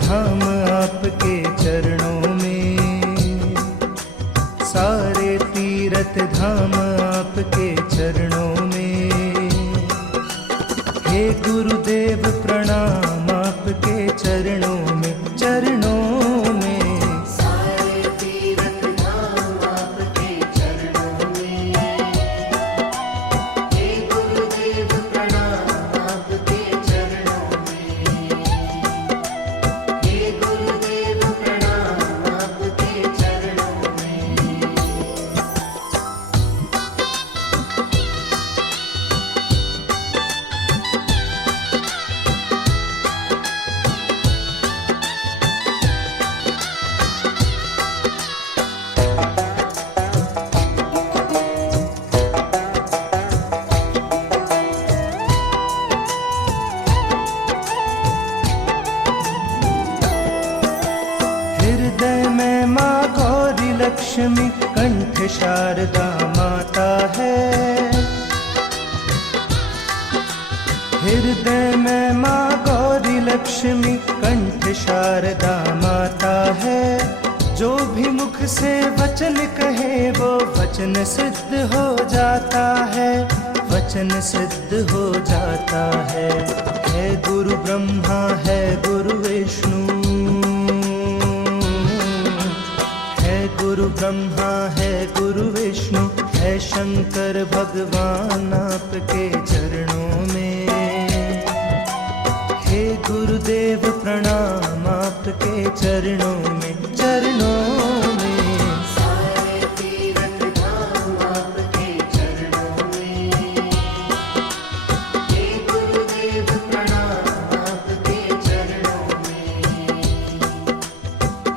धाम आपके चरणों में, सारे तीर्थ धाम आपके चरणों में। हे गुरुदेव प्रणाम आपके चरणों में, चरणों में। सारे तीर्थ धाम आपके चरणों में, हे गुरुदेव प्रणाम आपके चरणों में, हे गुरुदेव प्रणाम आपके चरणों में। हृदय में माँ गौरी लक्ष्मी, कंठ शारदा माता है। हृदय में माँ गौरी लक्ष्मी, कंठ शारदा माता है। जो भी मुख से वचन कहे वो वचन सिद्ध हो जाता है, वचन सिद्ध हो जाता है। है गुरु ब्रह्मा है गुरु विष्णु, गुरु ब्रह्मा है गुरु विष्णु, है शंकर भगवान आपके चरणों में। हे गुरुदेव प्रणाम आपके चरणों में, चरणों में। सारे तीर्थ धाम आपके चरणों में, हे गुरुदेव प्रणाम आपके चरणों में,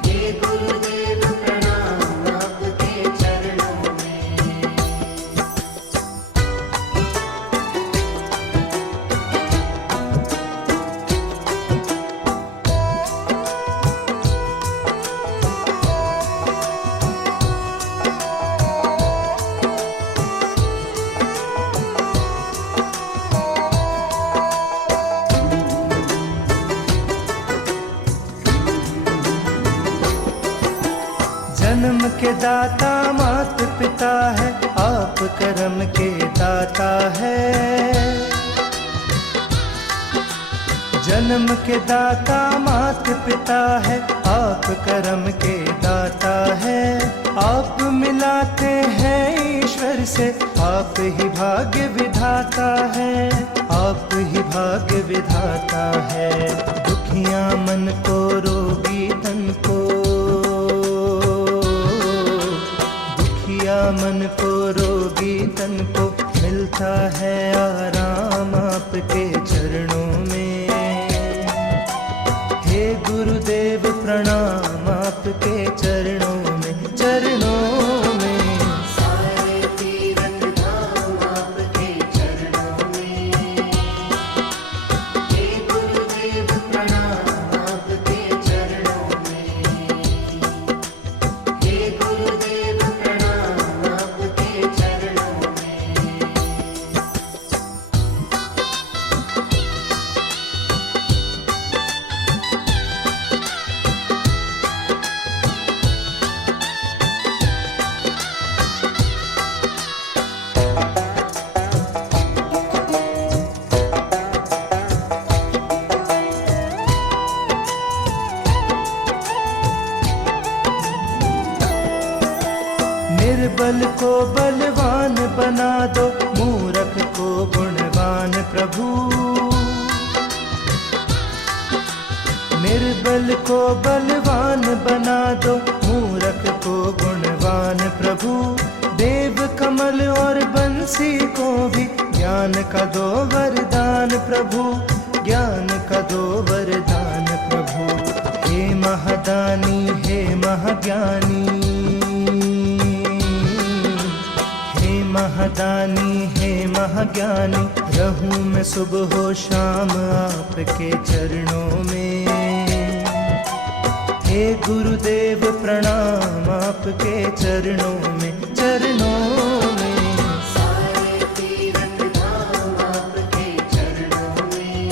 हे गुरुदेव प्रणाम आपके चरणों में। जन्म के दाता मात पिता है, आप कर्म के दाता है। जन्म के दाता मात पिता है, आप कर्म के दाता है। आप मिलाते हैं ईश्वर से, आप ही भाग्य विधाता है, आप ही भाग्य विधाता है। दुखियां मन को रोगी तन को, मन को रोगी तन को, मिलता है आराम आपके चरणों में। हे गुरुदेव प्रणाम आपके चरणों में, चरणों में। सारे तीर्थ धाम आपके चरणों में, हे गुरुदेव प्रणाम आपके चरणों में, हे गुरुदेव प्रणाम आपके चरणों में। निर्बल को बलवान बना दो, मूर्ख को गुणवान प्रभु। निर्बल को बलवान बना दो, मूर्ख को गुणवान प्रभु। देव कमल और बंसी को भी ज्ञान का दो वरदान प्रभु, ज्ञान का दो वरदान प्रभु। हे महादानी हे महाज्ञानी, महादानी हे महाज्ञानी। रहूं मैं सुबह हो शाम आपके चरणों में। हे गुरुदेव प्रणाम आपके चरणों में, चरणों में। सारे तीर्थ धाम आपके चरणों में,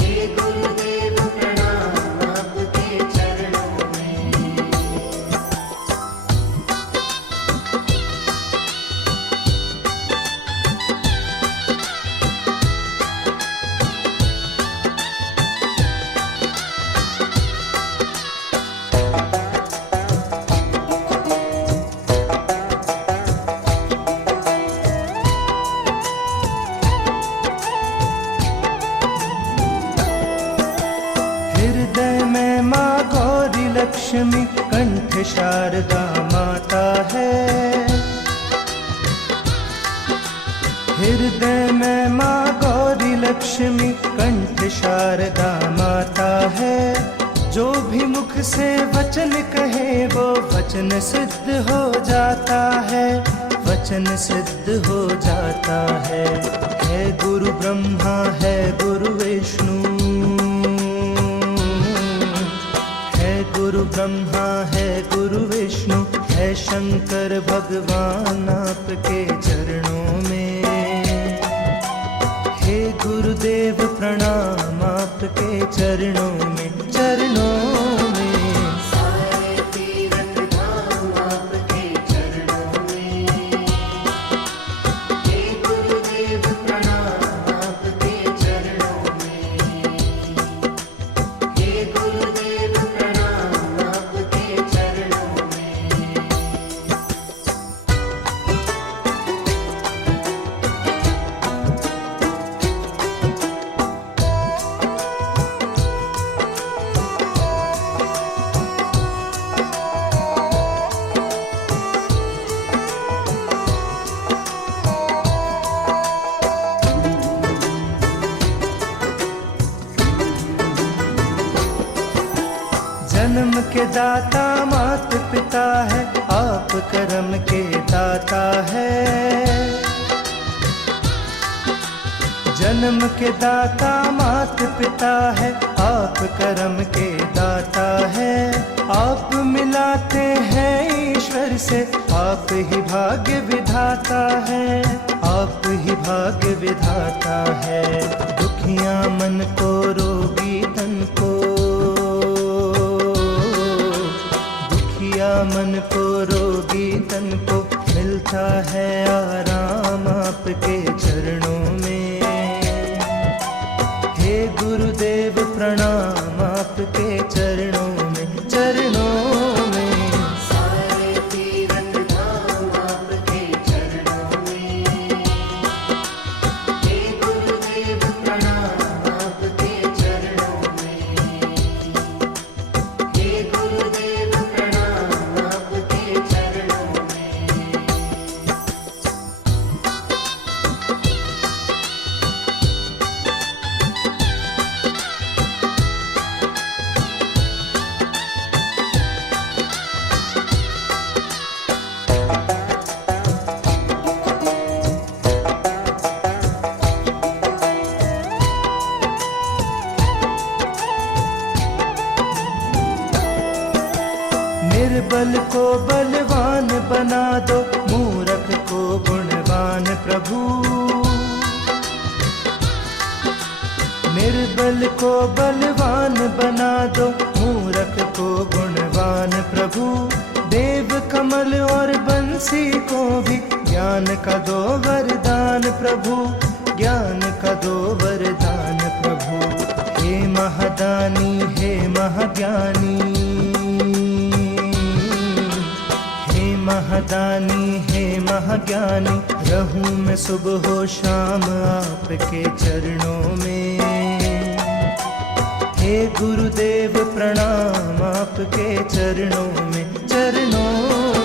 हे गुरुदेव प्रणाम लक्ष्मी कंठ शारदा माता है। हृदय में माँ गौरी लक्ष्मी कंठ शारदा माता है। जो भी मुख से वचन कहे वो वचन सिद्ध हो जाता है, वचन सिद्ध हो जाता है। गुरु ब्रह्मा है गुरु विष्णु, है गुरु ब्रह्मा है गुरु विष्णु, है शंकर भगवान आपके चरणों में। हे गुरुदेव प्रणाम आपके चरणों में, चरणों में। सारे तीरथ धाम आपके चरणों में। हे गुरुदेव प्रणाम आपके चरणों में। हे गुरुदेव प्रणाम आपके चरणों में। जन्म के दाता मात पिता है, आप कर्म के दाता है। जन्म के दाता मात पिता है, आप कर्म के दाता है। आप मिलाते हैं ईश्वर से, आप ही भाग्य विधाता है, आप ही भाग्य विधाता है। दुखिया मन को रोगी तन को, मन को रोगी तन को मिलता है आराम आपके चरणों में। हे गुरुदेव प्रणाम आपके चरणों में, चरणों में। सारे तीरथ धाम आपके चरणों में। हे गुरुदेव प्रणाम आपके चरणों में। हे गुरुदेव प्रणाम आपके चरणों में। निर्बल को बलवान बना दो, मूर्ख को गुणवान प्रभु। निर्बल को बलवान बना दो, मूर्ख को गुणवान प्रभु। देव कमल और बंसी को भी ज्ञान का दो वरदान प्रभु, ज्ञान का दो वरदान प्रभु। हे महादानी हे महाज्ञानी, महादानी हे महाज्ञानी। रहूं मैं सुबह हो शाम आपके चरणों में। हे गुरुदेव प्रणाम आपके चरणों में, चरणों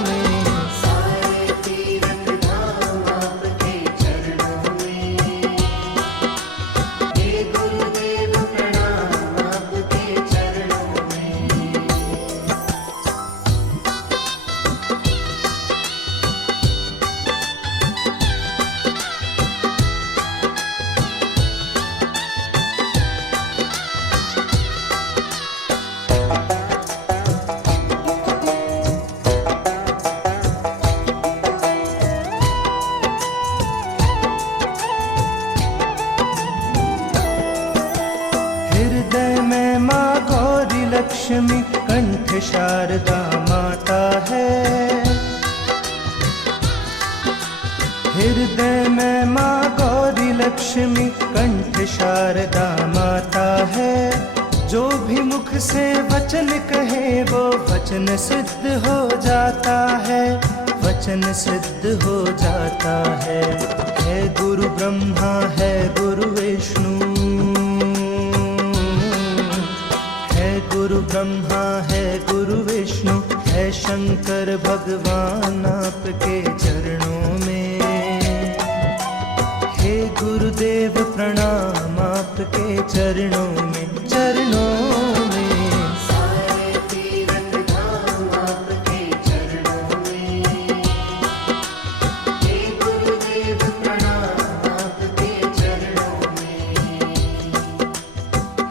में। सारे तीरथ धाम आपके चरणों में। हे गुरुदेव प्रणाम आपके चरणों में। हृदय में माँ गौरी लक्ष्मी कंठ शारदा माता है। हृदय में माँ गौरी लक्ष्मी कंठ शारदा माता है। जो भी मुख से वचन कहे वो वचन सिद्ध हो जाता है, वचन सिद्ध हो जाता है। गुरु ब्रह्मा है गुरु विष्णु, है गुरु ब्रह्मा ब्रह्मा है गुरु विष्णु है शंकर भगवान आपके चरणों में। हे गुरुदेव प्रणाम आपके चरणों में, चरणों में। सारे तीरथ धाम आपके चरणों में। हे गुरुदेव प्रणाम आपके चरणों में।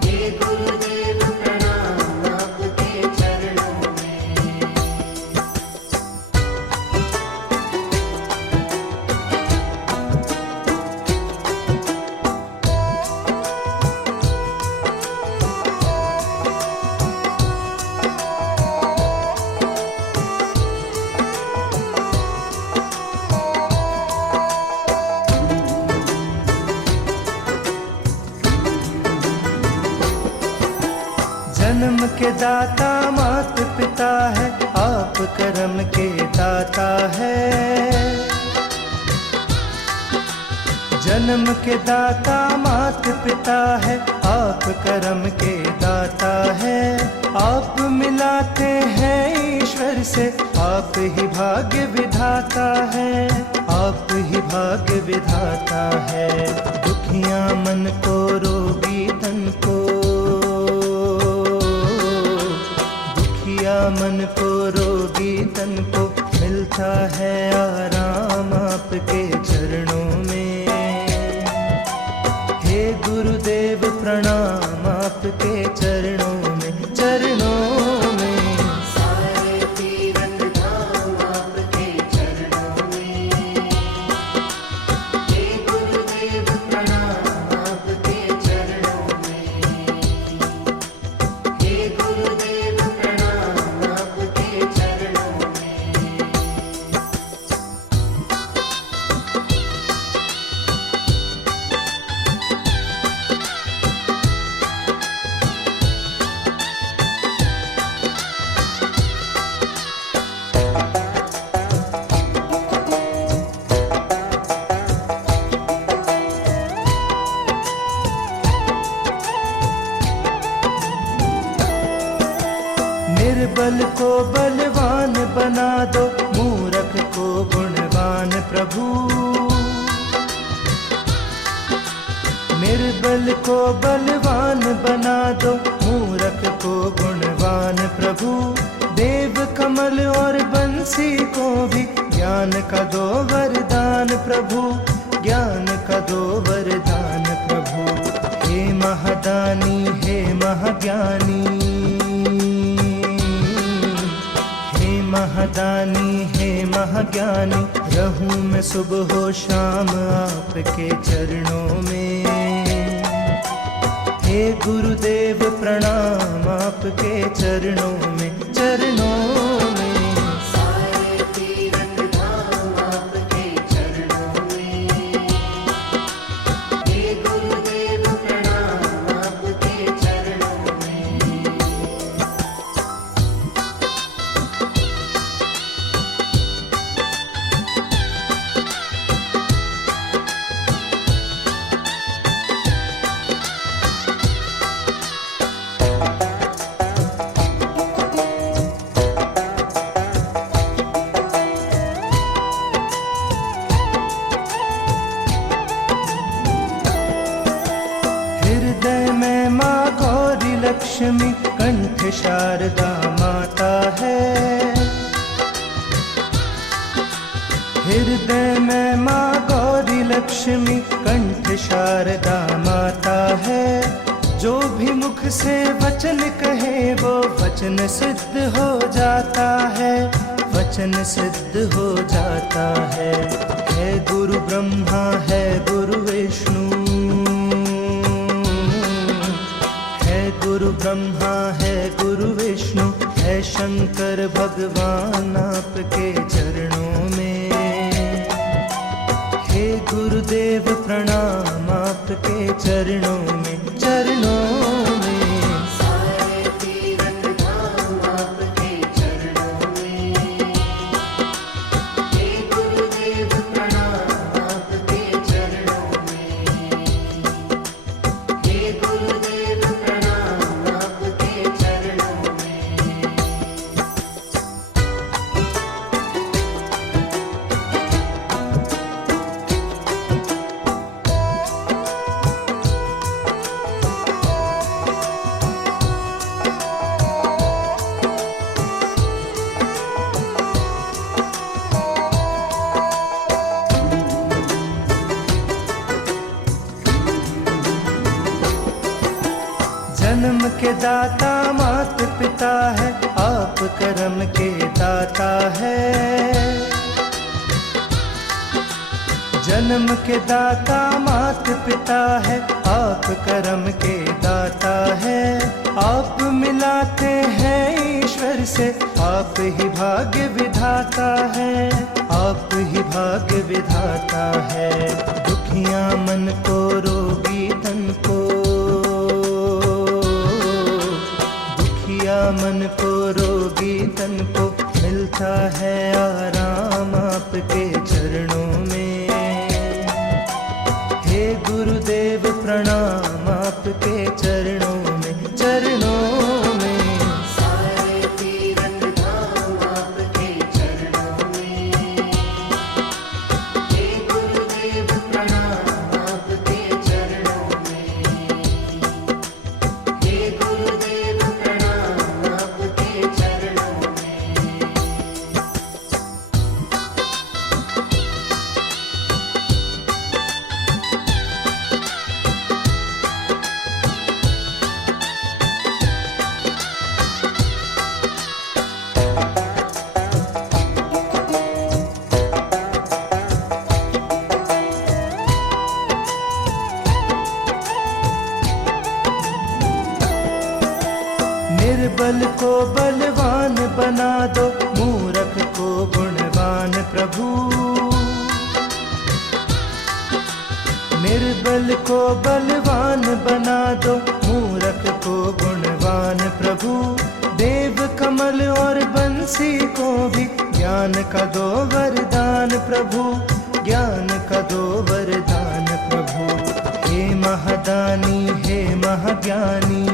हे गुरुदेव प्रणाम आपके चरणों में। जन्म के दाता मात पिता है, आप कर्म के दाता है। जन्म के दाता मात पिता है, आप कर्म के दाता है। आप मिलाते हैं ईश्वर से, आप ही भाग्य विधाता है, आप ही भाग्य विधाता है। दुखिया मन को रोगी तन को, मन को रोगी तन को मिलता है आराम आपके चरणों में। हे गुरुदेव प्रणाम आपके चरणों में, चरणों में। सारे तीरथ धाम आपके चरणों में। हे गुरुदेव प्रणाम आपके चरणों में। हे गुरुदेव प्रणाम आपके चरणों में। निर्बल को बलवान बना दो, मूर्ख को गुणवान प्रभु। निर्बल को बलवान बना दो, मूर्ख को गुणवान प्रभु। देव कमल और बंसी को भी ज्ञान का दो वरदान प्रभु, ज्ञान का दो वरदान प्रभु। हे महादानी हे महाज्ञानी, महादानी हे महाज्ञानी। रहूं मैं सुबह हो शाम आपके चरणों में। हे गुरुदेव प्रणाम आपके चरणों में, चरणों में। सारे तीरथ धाम आपके चरणों में। हे गुरुदेव प्रणाम आपके चरणों में। हृदय में माँ गौरी लक्ष्मी, कंठ शारदा माता है। हृदय में माँ गौरी लक्ष्मी, कंठ शारदा माता है। जो भी मुख से वचन कहे वो वचन सिद्ध हो जाता है, वचन सिद्ध हो जाता है। है गुरु ब्रह्मा है गुरु विष्णु, गुरु ब्रह्मा है गुरु विष्णु है शंकर भगवान आपके चरणों में। हे गुरुदेव प्रणाम आपके चरणों में, चरणों में। सारे तीरथ धाम आपके चरणों में। हे गुरुदेव प्रणाम आपके चरणों में। हे गुरुदेव प्रणाम आपके चरणों में। जन्म के दाता मात पिता है, आप कर्म के दाता है। जन्म के दाता मात पिता है, आप कर्म के दाता है। आप मिलाते हैं ईश्वर से, आप ही भाग्य विधाता है, आप ही भाग्य विधाता है। दुखिया मन को रोगी तन को, दुखिया मन को रोगी तन को मिलता है आराम आपके चरणों में। हे गुरुदेव प्रणाम आपके चरणों में, चरणों में। सारे तीरथ धाम आपके चरणों में। हे गुरुदेव प्रणाम आपके चरणों में। हे गुरुदेव प्रणाम आपके चरणों में। निर्बल को बलवान बना दो, मूर्ख को गुणवान प्रभु। निर्बल को बलवान बना दो, मूर्ख को गुणवान प्रभु। देव कमल और बंसी को भी ज्ञान का दो वरदान प्रभु, ज्ञान का दो वरदान प्रभु। हे महादानी हे महाज्ञानी,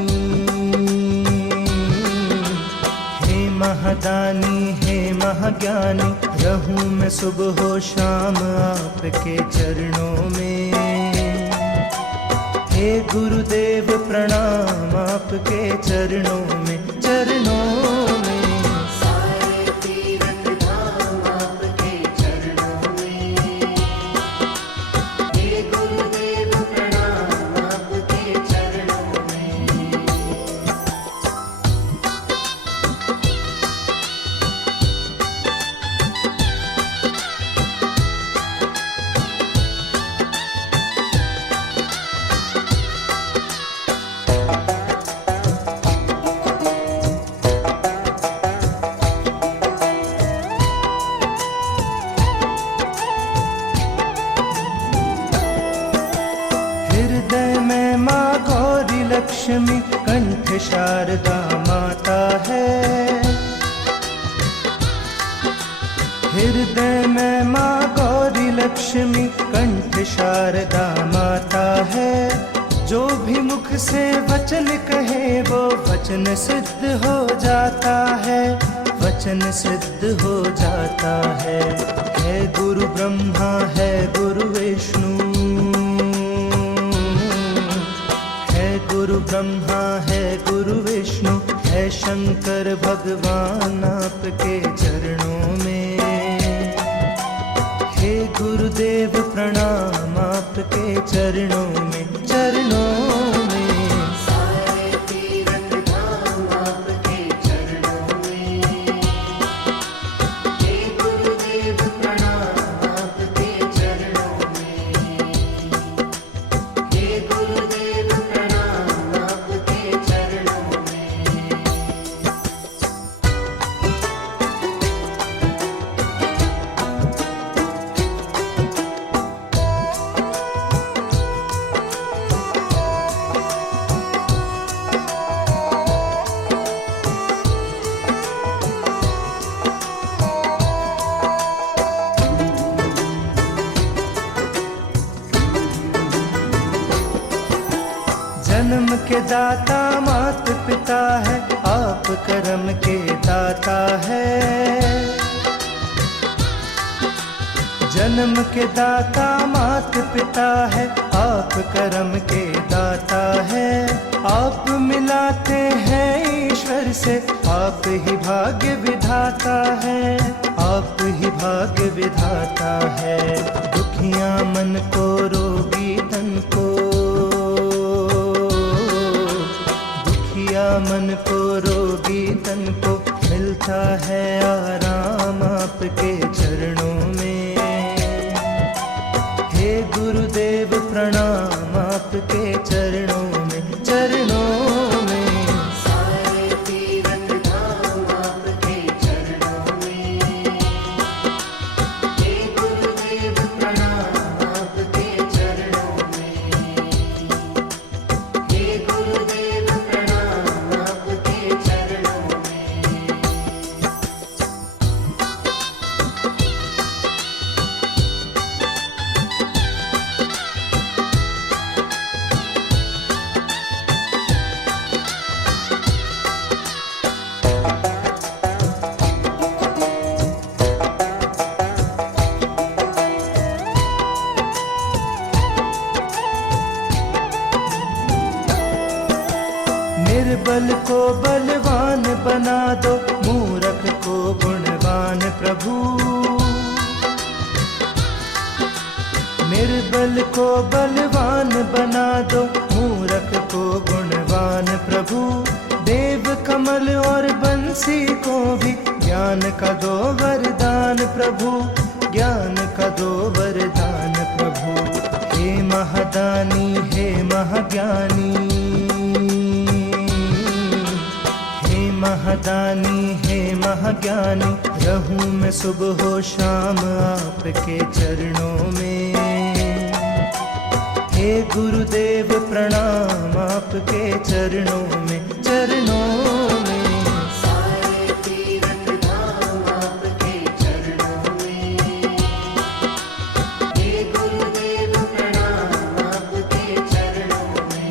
महादानी हे महाज्ञानी। रहूं मैं सुबह हो शाम आपके चरणों में। हे गुरुदेव प्रणाम आपके चरणों में, चरणों में। सारे तीरथ धाम आपके चरणों में। हे गुरुदेव प्रणाम आपके चरणों में। हृदय में माँ गौरी लक्ष्मी, कंठ शारदा माता है। हृदय में माँ गौरी लक्ष्मी, कंठ शारदा माता है। जो भी मुख से वचन कहे वो वचन सिद्ध हो जाता है, वचन सिद्ध हो जाता है। है गुरु ब्रह्मा है गुरु विष्णु, गुरु ब्रह्मा है गुरु विष्णु, है शंकर भगवान आपके चरणों में। हे गुरुदेव प्रणाम आपके चरणों में, चरणों में। सारे तीरथ धाम आपके चरणों में। हे गुरुदेव प्रणाम आपके चरणों में। हे गुरुदेव प्रणाम आपके चरणों में। जन्म के दाता मात पिता है, आप कर्म के दाता है। जन्म के दाता मात पिता है, आप कर्म के दाता है। आप मिलाते हैं ईश्वर से, आप ही भाग्य विधाता है, आप ही भाग्य विधाता है। दुखिया मन को रोगी तन को, मन को रोगी तन को मिलता है आराम आपके चरणों में। हे गुरुदेव प्रणाम आपके चरणों में, चरणों में। सारे तीरथ धाम आपके चरणों में। हे गुरुदेव प्रणाम आपके चरणों में। हे गुरुदेव प्रणाम आपके चरणों में। निर्बल को बलवान बना दो, मूर्ख को गुणवान प्रभु। निर्बल को बलवान बना दो, मूर्ख को गुणवान प्रभु। देव कमल और बंसी को भी ज्ञान का दो वरदान प्रभु, ज्ञान का दो वरदान प्रभु। हे महादानी हे महाज्ञानी, महादानी हे महाज्ञानी, रहूं मैं सुबह हो शाम आपके चरणों में। हे गुरुदेव प्रणाम आपके चरणों में, चरणों में। सारे तीरथ धाम आपके चरणों में। हे गुरुदेव प्रणाम आपके चरणों में।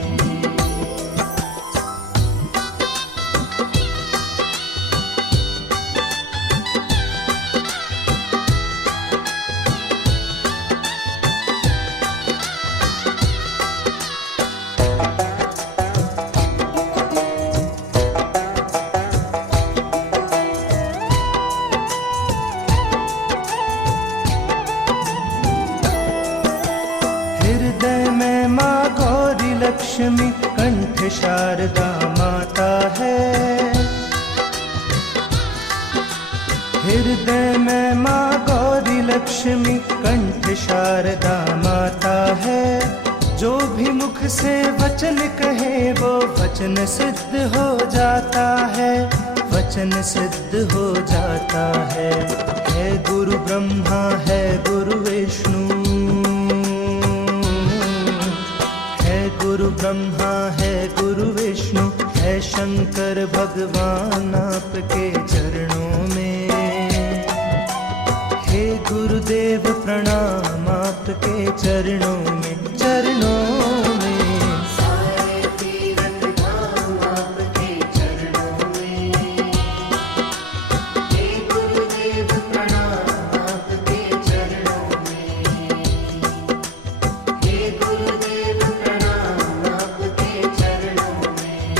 हृदय में माँ गौरी लक्ष्मी, कंठ शारदा माता है। हृदय में माँ गौरी लक्ष्मी, कंठ शारदा माता है। जो भी मुख से वचन कहे वो वचन सिद्ध हो जाता है, वचन सिद्ध हो जाता है। है गुरु ब्रह्मा है गुरु विष्णु, गुरु ब्रह्मा है गुरु विष्णु, है शंकर भगवान आपके चरणों में। हे गुरुदेव प्रणाम आपके चरणों में, चरणों में। सारे तीरथ धाम आपके चरणों में। हे गुरुदेव प्रणाम आपके चरणों में। हे गुरुदेव प्रणाम आपके चरणों में।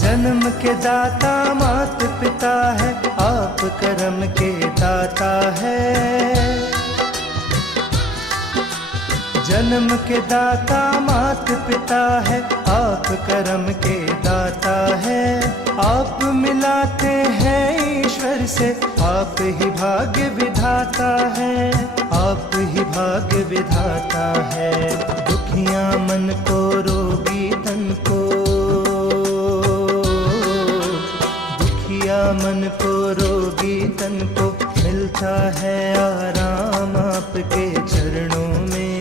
जन्म के दाता मात पिता है, आप कर्म के दाता है। जन्म के दाता मात पिता है, आप कर्म के दाता है। आप मिलाते हैं ईश्वर से, आप ही भाग्य विधाता है, आप ही भाग्य विधाता है। दुखियां मन को रोगी तन को, दुखिया मन को रोगी तन को मिलता है आराम आपके चरणों में।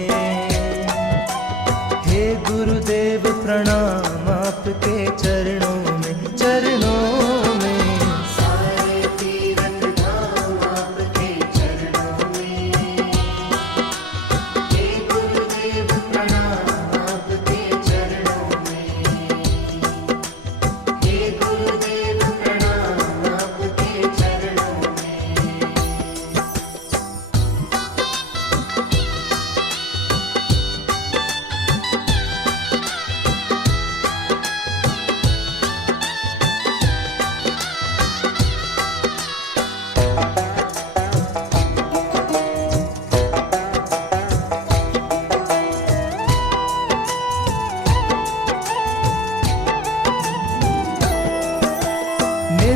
हे गुरुदेव प्रणाम आपके चरणों में, चरणों में। सारे तीरथ धाम आपके चरणों में। हे गुरुदेव प्रणाम आपके चरणों में। हे गुरुदेव प्रणाम आपके चरणों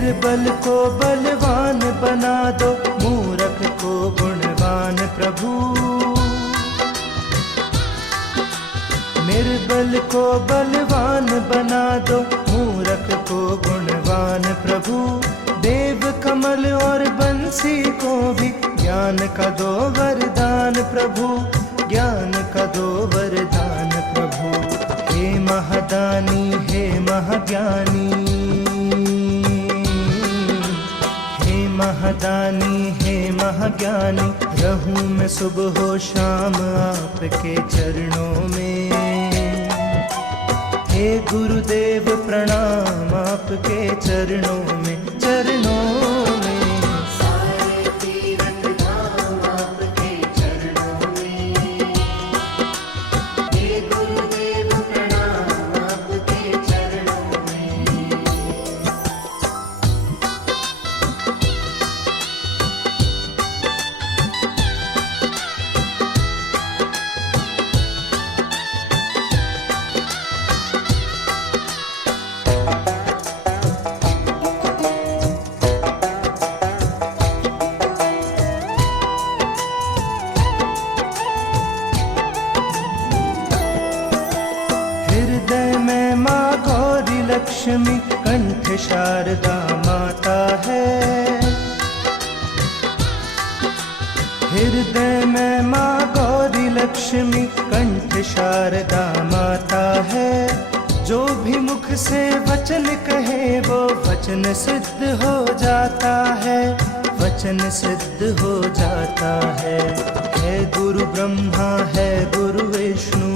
निर्बल को बलवान बना दो, मूर्ख को गुणवान प्रभु। निर्बल को बलवान बना दो, मूर्ख को गुणवान प्रभु। देव कमल और बंसी को भी ज्ञान का दो वरदान प्रभु, ज्ञान का दो वरदान प्रभु। हे महादानी हे महाज्ञानी, हे महादानी हे महाज्ञानी, रहूं मैं सुबह हो शाम आपके चरणों में। हे गुरुदेव प्रणाम आपके चरणों में, चरणों में। सारे तीरथ धाम आपके चरणों में। हे गुरुदेव प्रणाम आपके चरणों में। हृदय में माँ गौरी लक्ष्मी, कंठ शारदा माता है। हृदय में माँ गौरी लक्ष्मी, कंठ शारदा माता है। जो भी मुख से वचन कहे वो वचन सिद्ध हो जाता है, वचन सिद्ध हो जाता है। है गुरु ब्रह्मा है गुरु विष्णु,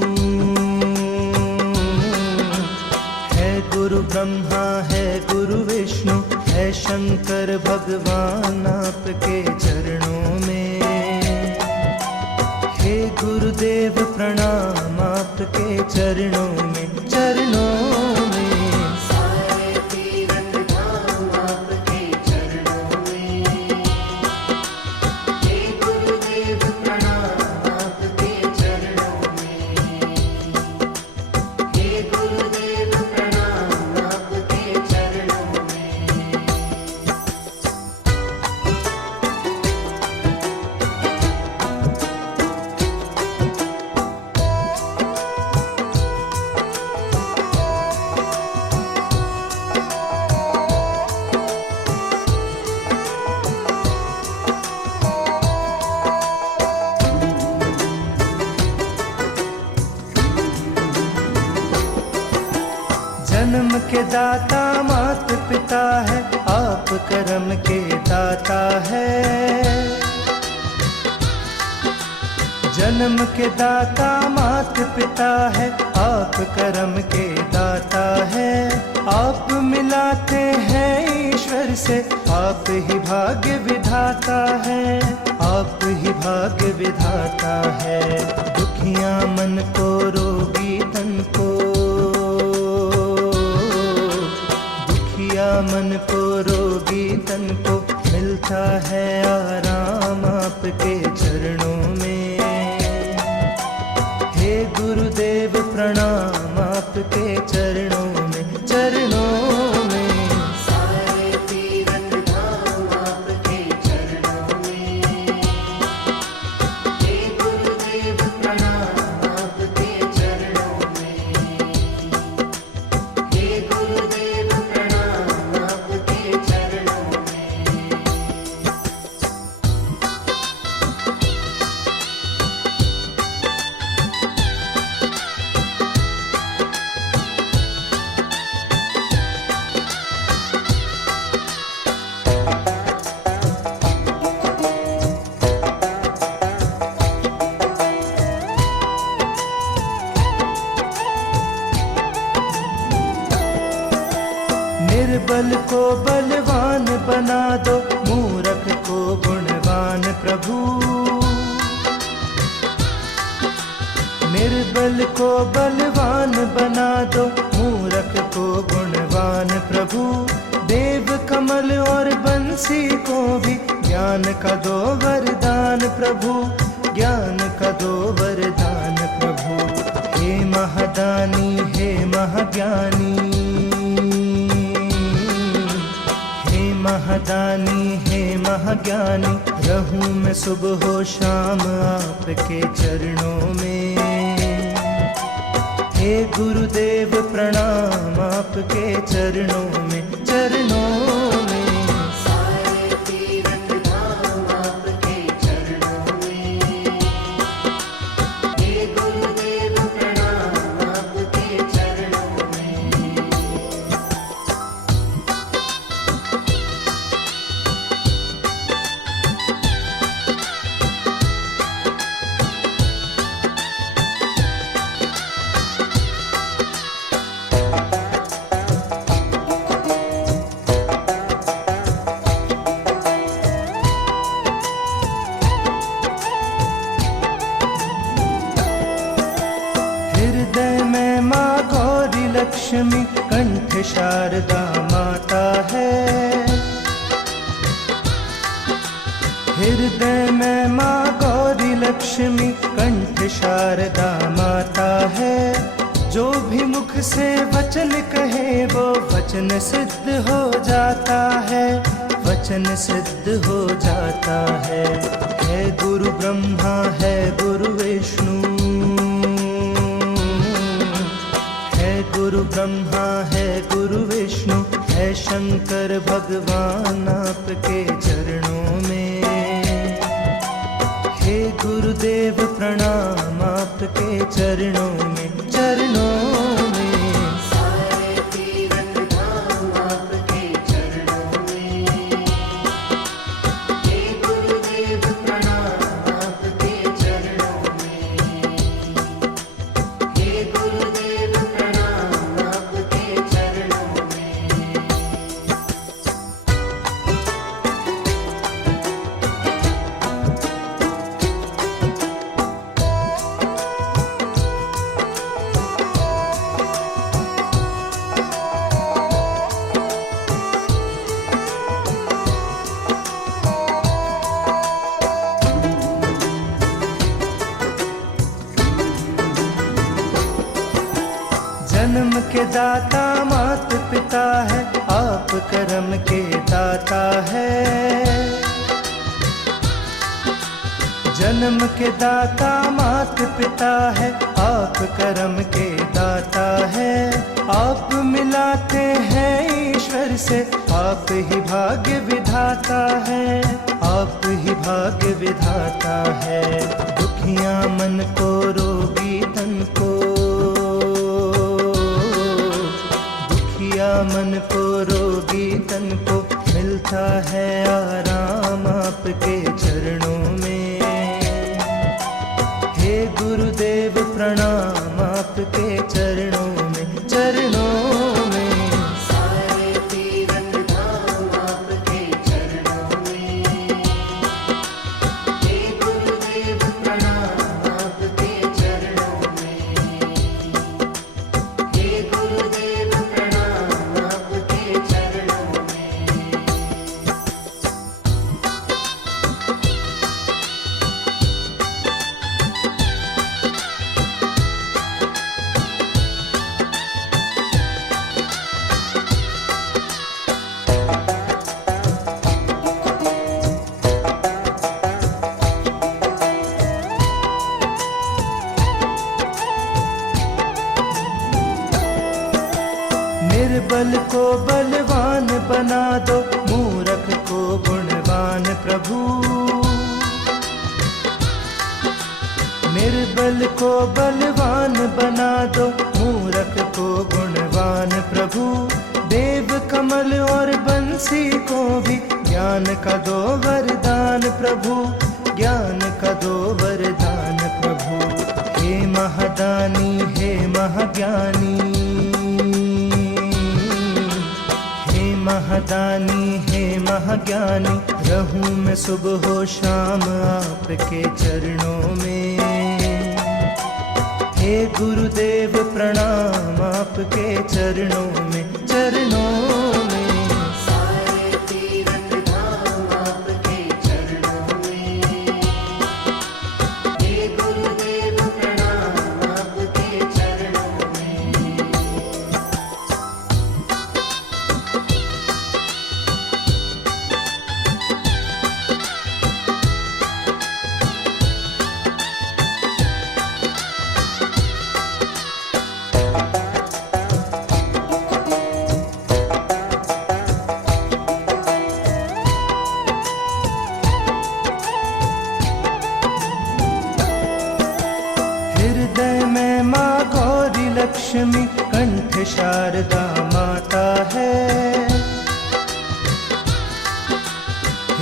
गुरु ब्रह्मा है गुरु विष्णु, है शंकर भगवान आपके चरणों में। हे गुरुदेव प्रणाम आपके चरणों में, चरणों में। सारे तीरथ धाम आपके चरणों में। हे गुरुदेव प्रणाम आपके चरणों में। हे गुरुदेव प्रणाम आपके चरणों में। जन्म के दाता मात पिता है, आप कर्म के दाता है। जन्म के दाता मात पिता है, आप कर्म के दाता है। आप मिलाते हैं ईश्वर से, आप ही भाग्य विधाता है, आप ही भाग्य विधाता है। दुखिया मन को रोगी तन को, मन को रोगी तन को, मिलता है आराम आपके चरणों में। हे गुरुदेव प्रणाम आपके चरणों में, चरणों में। सारे तीरथ धाम आपके चरणों में। हे गुरुदेव प्रणाम आपके चरणों में। हे गुरुदेव प्रणाम आपके चरणों में। निर्बल को बलवान बना दो, मूर्ख को गुणवान प्रभु। निर्बल को बलवान बना दो, मूर्ख को गुणवान प्रभु। देव कमल और बंसी को भी ज्ञान का दो वरदान प्रभु, ज्ञान का दो वरदान प्रभु। हे महादानी हे महाज्ञानी, हे महादानी हे महाज्ञानी, रहूं मैं सुबह हो शाम आपके चरणों में। हे गुरुदेव प्रणाम आपके चरणों में, चरणों में। सारे तीर्थ धाम आपके चरणों में। हे गुरुदेव प्रणाम आपके चरणों में। हृदय में माँ गौरी लक्ष्मी, कंठ शारदा माता है। हृदय में माँ गौरी लक्ष्मी, कंठ शारदा माता है। जो भी मुख से वचन कहे वो वचन सिद्ध हो जाता है, वचन सिद्ध हो जाता है। है गुरु ब्रह्मा है गुरु विष्णु, है गुरु ब्रह्मा है गुरु विष्णु, है शंकर भगवान आपके चरणों में। हे गुरुदेव प्रणाम आपके चरणों में, चरणों में। सारे तीर्थ धाम आपके चरणों में। हे गुरुदेव प्रणाम आपके चरणों में। हे गुरुदेव प्रणाम आपके चरणों में। जन्म के दाता मात पिता है, आप कर्म के दाता है। जन्म के दाता मात पिता है, आप कर्म के दाता है। आप मिलाते हैं ईश्वर से, आप ही भाग्य विधाता है, आप ही भाग्य विधाता है। दुखिया मन को रोगी तन को, मन को रोगी तन को, मिलता है आराम आपके चरणों में। हे गुरुदेव प्रणाम आपके चरणों में, चरणों में। सारे तीर्थ धाम आपके चरणों में। हे गुरुदेव प्रणाम आपके चरणों में। हे गुरुदेव प्रणाम आपके चरणों में। निर्बल को बलवान बना दो, मूर्ख को गुणवान प्रभु। निर्बल को बलवान बना दो, मूर्ख को गुणवान प्रभु। देव कमल और बंसी को भी ज्ञान का दो वरदान प्रभु, ज्ञान का दो वरदान प्रभु। हे महादानी हे महाज्ञानी, महादानी हे महाज्ञानी, रहूं मैं सुबह हो शाम आपके चरणों में। हे गुरुदेव प्रणाम आपके चरणों में, चरणों में। सारे तीर्थ धाम आपके चरणों में। हे गुरुदेव प्रणाम आपके चरणों में।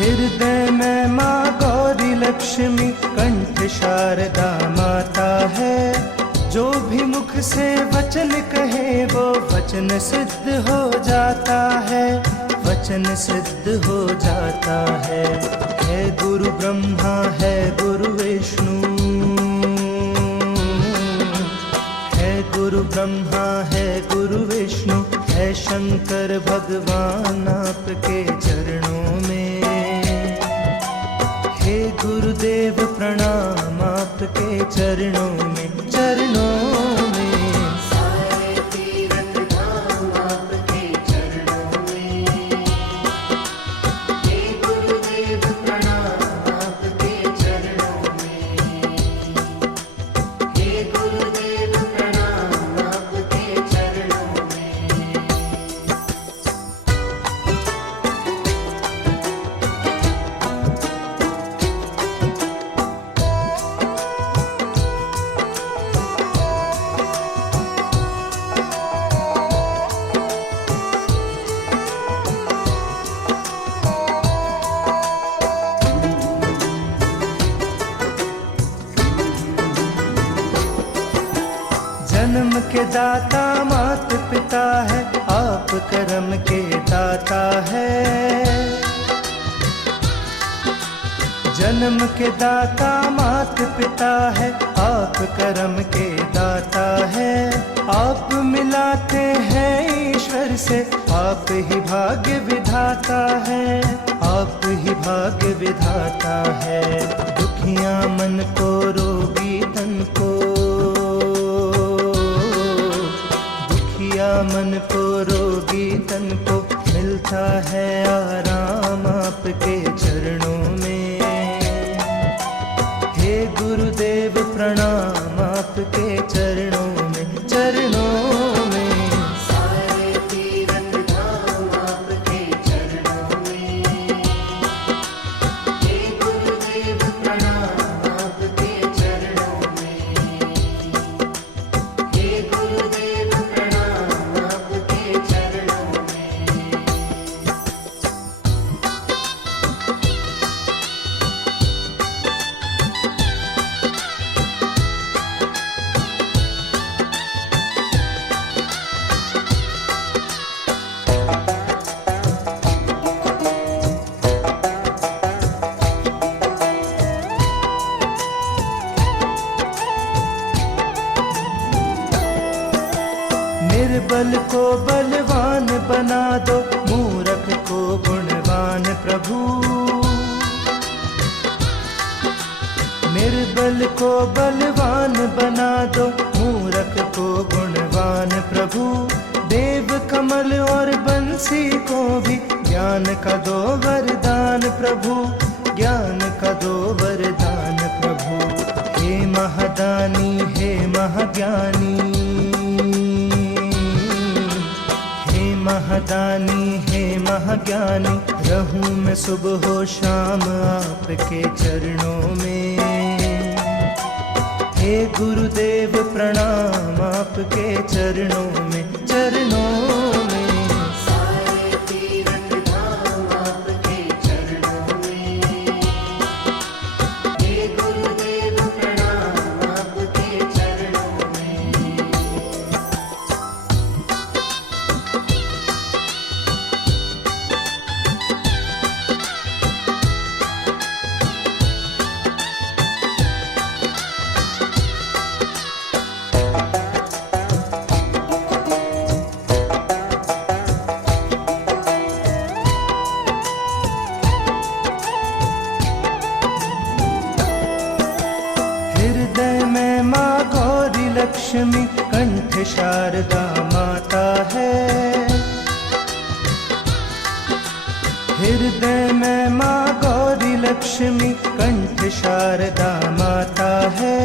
हृदय में माँ गौरी लक्ष्मी, कंठ शारदा माता है। जो भी मुख से वचन कहे वो वचन सिद्ध हो जाता है, वचन सिद्ध हो जाता है। है गुरु ब्रह्मा है गुरु विष्णु, है गुरु ब्रह्मा है गुरु विष्णु, है शंकर भगवान आपके चरणों में। हे गुरुदेव प्रणाम आपके चरणों में, चरणों में। सारे तीरथ धाम आपके चरणों में। हे गुरुदेव प्रणाम आपके चरणों में। हे गुरुदेव प्रणाम आपके चरणों में। जन्म के दाता मात पिता है, आप कर्म के दाता है। जन्म के दाता मात पिता है, आप कर्म के दाता है। आप मिलाते हैं ईश्वर से, आप ही भाग्य विधाता है, आप ही भाग्य विधाता है। दुखिया मन को रोगी तन को, मन को रोगी तन को मिलता है आराम आपके चरणों में। हे गुरुदेव प्रणाम आपके चरणों में, चरणों में। सारे तीरथ धाम आपके चरणों में। हे गुरुदेव प्रणाम आपके चरणों में। हे गुरुदेव प्रणाम आपके चरणों में। निर्बल को बलवान बना दो, मूर्ख को गुणवान प्रभु। निर्बल को बलवान बना दो, मूर्ख को गुणवान प्रभु। देव कमल और बंसी को भी ज्ञान का दो वरदान प्रभु, ज्ञान का दो वरदान प्रभु। हे महादानी हे महाज्ञानी, महादानी हे महाज्ञानी, रहूं मैं सुबह हो शाम आपके चरणों में। हे गुरुदेव प्रणाम आपके चरणों में, चरणों में। सारे तीरथ धाम आपके चरणों में। हे गुरुदेव प्रणाम आपके चरणों में। हृदय में माँ गौरी लक्ष्मी, कंठ शारदा माता है। हृदय में माँ गौरी लक्ष्मी, कंठ शारदा माता है।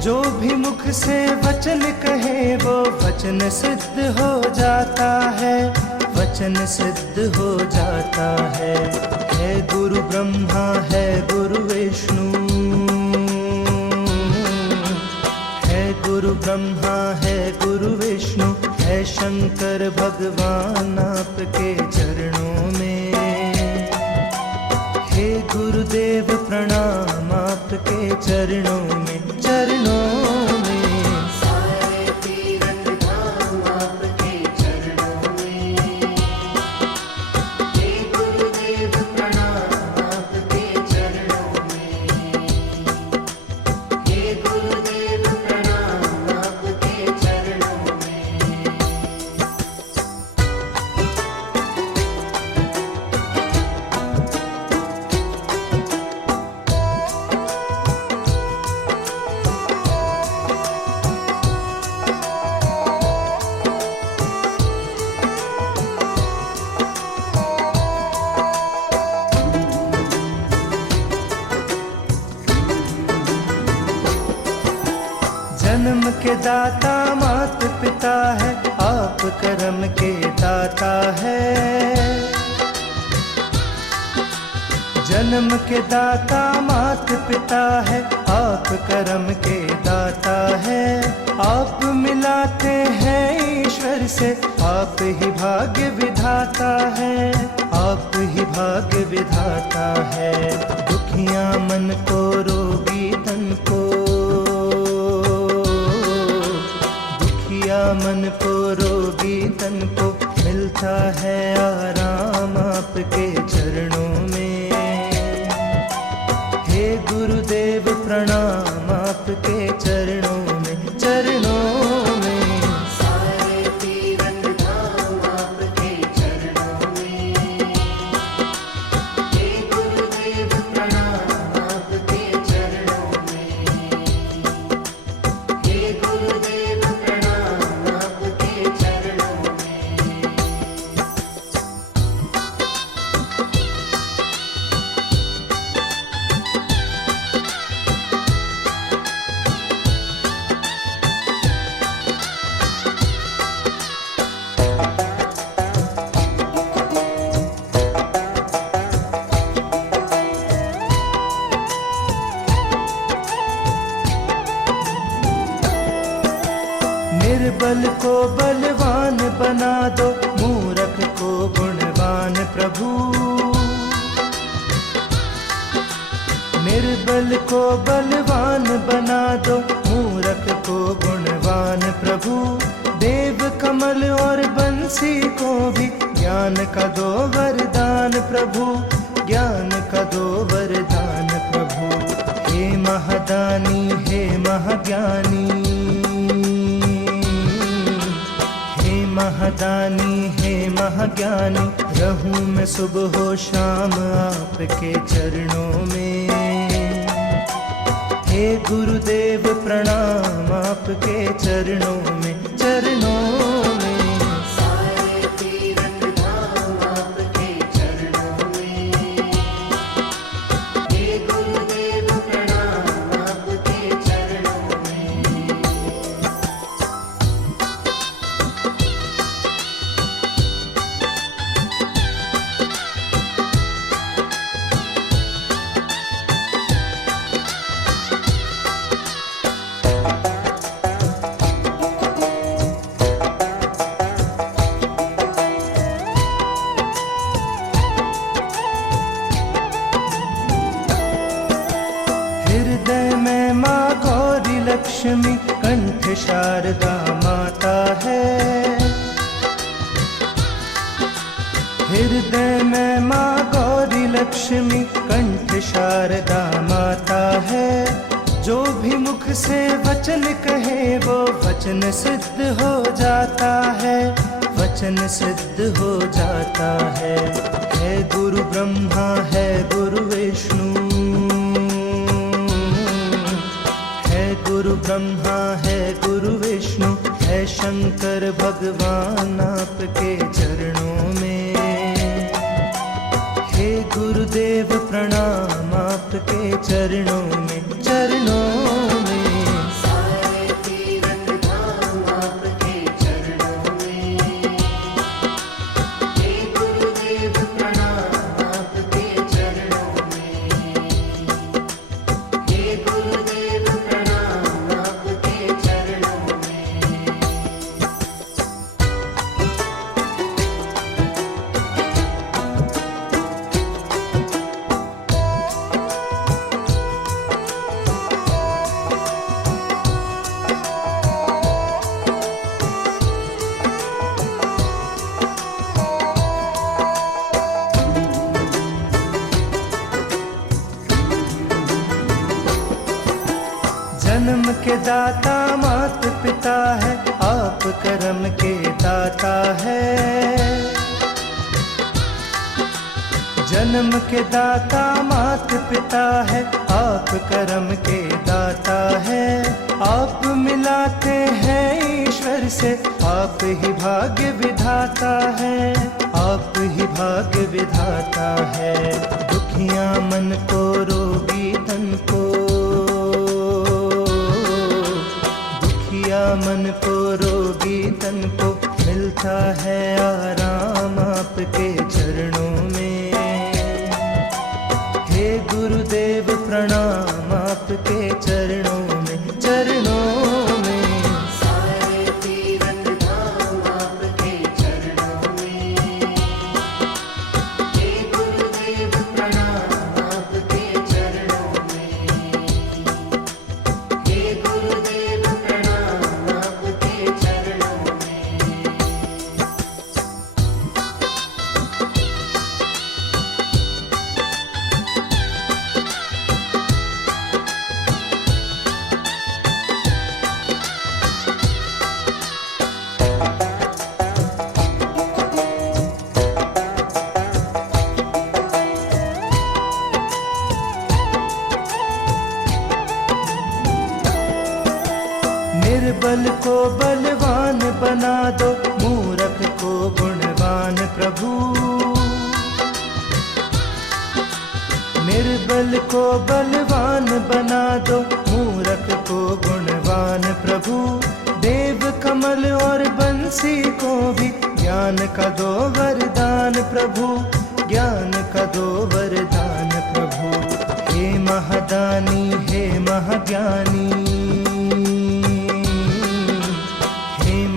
जो भी मुख से वचन कहे वो वचन सिद्ध हो जाता है, वचन सिद्ध हो जाता है। है गुरु ब्रह्मा है गुरु विष्णु, है गुरु ब्रह्मा है गुरु विष्णु, है शंकर भगवान आपके चरणों में। चरणों में, चरणों में। सारे तीरथ धाम आपके चरणों में। हे गुरुदेव प्रणाम आपके चरणों में। हे गुरुदेव प्रणाम आपके चरणों में। जन्म के दाता मात पिता है, आप कर्म के दाता है। जन्म के दाता मात पिता है, आप कर्म के दाता है। आप मिलाते हैं ईश्वर से, आप ही भाग्य विधाता है, आप ही भाग्य विधाता है। दुखिया मन को, रोगी तन को, मन को, रोगी तन को मिलता है आराम आपके चरणों में। हे गुरुदेव प्रणाम आपके चरणों में, चरणों में। सारे तीरथ धाम आपके चरणों में। हे गुरुदेव प्रणाम आपके चरणों में। हे गुरुदेव प्रणाम आपके चरणों में। निर्बल को बलवान बना दो, मूर्ख को गुणवान प्रभु। निर्बल को बलवान बना दो, मूर्ख को गुणवान प्रभु। देव कमल और बंसी को भी ज्ञान का दो वरदान प्रभु, ज्ञान का दो वरदान प्रभु। हे महादानी, हे महाज्ञानी, महादानी, हे महाज्ञानी। रहूं मैं सुबह हो शाम आपके चरणों में। हे गुरुदेव प्रणाम आपके चरणों में, चरणों में। सारे तीरथ धाम आपके चरणों में। हे गुरुदेव प्रणाम आपके चरणों में। हृदय में माँ गौरी लक्ष्मी, कंठ शारदा माता है। हृदय में माँ गौरी लक्ष्मी, कंठ शारदा माता है। जो भी मुख से वचन कहे वो वचन सिद्ध हो जाता है, वचन सिद्ध हो जाता है। है गुरु ब्रह्मा, है गुरु विष्णु, गुरु ब्रह्मा है गुरु विष्णु, है शंकर भगवान आपके चरणों में। हे गुरुदेव प्रणाम आपके चरणों में, चरणों में। सारे तीरथ धाम आपके चरणों में। हे गुरुदेव प्रणाम आपके चरणों में। हे गुरुदेव प्रणाम आपके चरणों में। दाता मात पिता है, आप कर्म के दाता है। जन्म के दाता मात पिता है, आप कर्म के दाता है। आप मिलाते हैं ईश्वर से, आप ही भाग्य विधाता है, आप ही भाग्य विधाता है। दुखिया मन को रोगी तन को, दुखिया मन को रोगी तन को मिलता है आराम आपके चरणों में। हे गुरुदेव प्रणाम आपके चरणों में, चरणों में। सारे तीरथ धाम आपके चरणों में। हे गुरुदेव प्रणाम आपके चरणों में। हे गुरुदेव प्रणाम आपके चरणों में। निर्बल को बलवान बना दो, मूर्ख को गुणवान प्रभु। निर्बल को बलवान बना दो, मूर्ख को गुणवान प्रभु। देव कमल और बंसी को भी ज्ञान का दो वरदान प्रभु, ज्ञान का दो वरदान प्रभु। हे महादानी हे महाज्ञानी,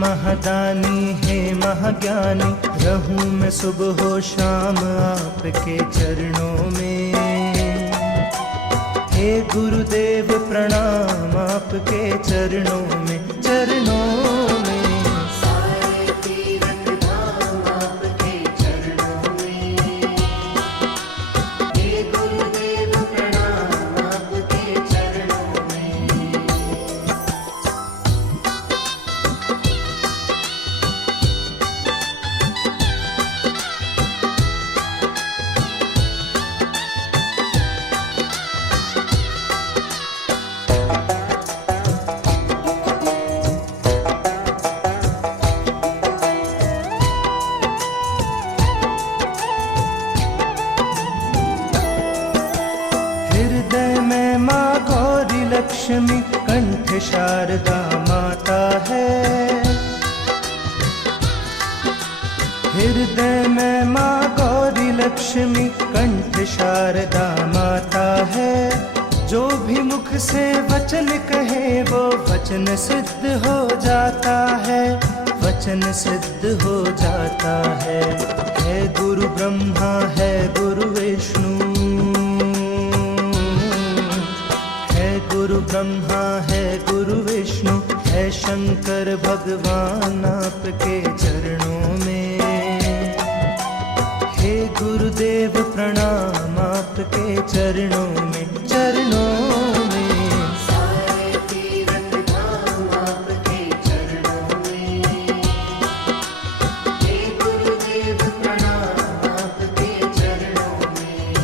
महादानी हे महाज्ञानी। रहूं मैं सुबह हो शाम आपके चरणों में। हे गुरुदेव प्रणाम आपके चरणों में, चरणों में। सारे तीरथ धाम आपके चरणों में। हे गुरुदेव प्रणाम आपके चरणों में। हृदय में माँ गौरी लक्ष्मी, कंठ शारदा माता है। हृदय में माँ गौरी लक्ष्मी, कंठ शारदा माता है। जो भी मुख से वचन कहे वो वचन सिद्ध हो जाता है, वचन सिद्ध हो जाता है। है गुरु ब्रह्मा है गुरु विष्णु, गुरु ब्रह्मा है गुरु विष्णु, है शंकर भगवान आपके चरणों में। हे गुरुदेव प्रणाम आपके चरणों में, चरणों में। सारे तीरथ धाम आपके चरणों में। हे गुरुदेव प्रणाम आपके चरणों में।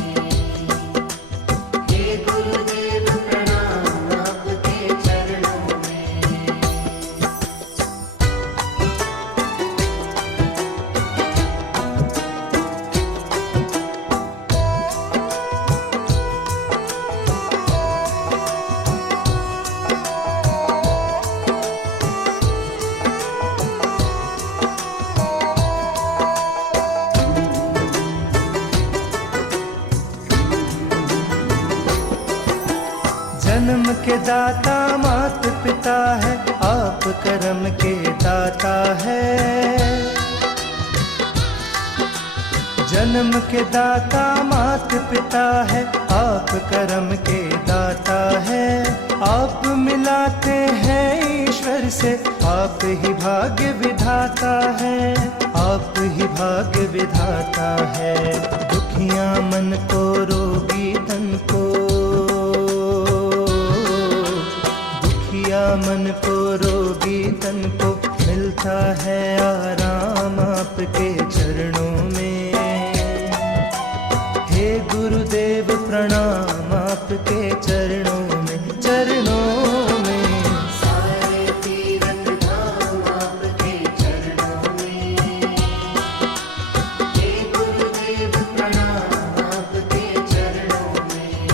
हे गुरुदेव प्रणाम आपके चरणों में। जन्म के दाता मात पिता है, आप कर्म के दाता है। जन्म के दाता मात पिता है, आप कर्म के दाता है। आप मिलाते हैं ईश्वर से, आप ही भाग्य विधाता है, आप ही भाग्य विधाता है। दुखिया मन को रोगी तन को, दुखिया मन को रोगी तन को मिलता है आराम आपके चरणों में। हे गुरुदेव प्रणाम आपके चरणों में, चरणों में। सारे तीरथ धाम आपके चरणों में। हे गुरुदेव प्रणाम आपके चरणों में।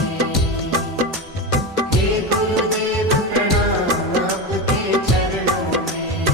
हे गुरुदेव प्रणाम आपके चरणों में।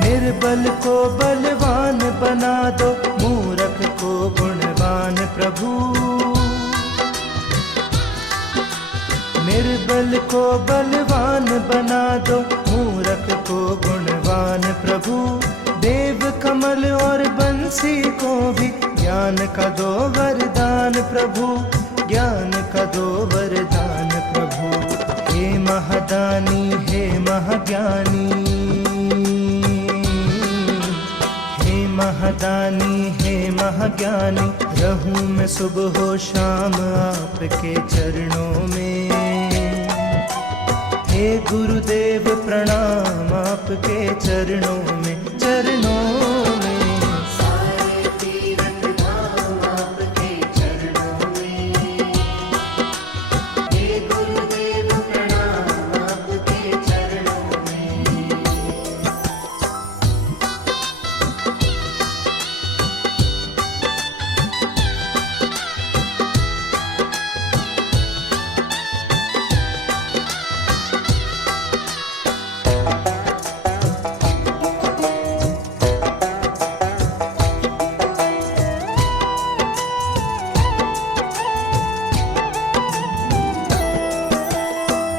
निर्बल को बलवान बना दो, मूर्ख को गुणवान प्रभु। निर्बल को बलवान बना दो, मूर्ख को गुणवान प्रभु। देव कमल और बंसी को भी ज्ञान का दो वरदान प्रभु, ज्ञान का दो वरदान प्रभु। हे महादानी हे महाज्ञानी, महादानी हे महाज्ञानी, रहूं मैं सुबह हो शाम आपके चरणों में। हे गुरुदेव प्रणाम आपके चरणों में, चरणों में। सारे तीरथ धाम आपके चरणों में। हे गुरुदेव प्रणाम आपके चरणों में।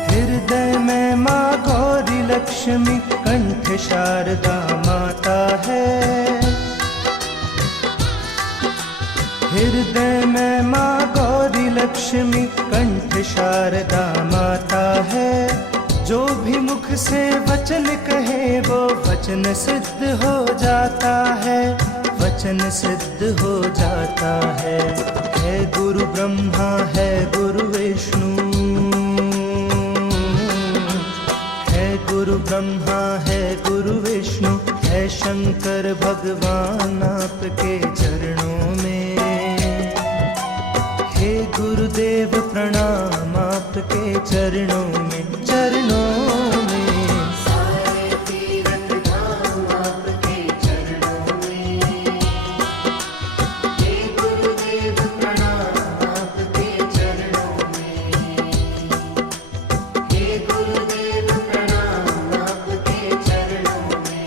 हृदय में माँ गौरी लक्ष्मी, कंठ शारदा माता है। हृदय में माँ गौरी लक्ष्मी, कंठ शारदा माता है। जो भी मुख से वचन कहे वो वचन सिद्ध हो जाता है, वचन सिद्ध हो जाता है। है गुरु ब्रह्मा है गुरु विष्णु, गुरु ब्रह्मा है गुरु विष्णु, है शंकर भगवान आपके चरणों में। हे गुरुदेव प्रणाम आपके चरणों में, चरणों में। सारे तीरथ धाम आपके चरणों में। हे गुरुदेव प्रणाम आपके चरणों में। हे गुरुदेव प्रणाम आपके चरणों में।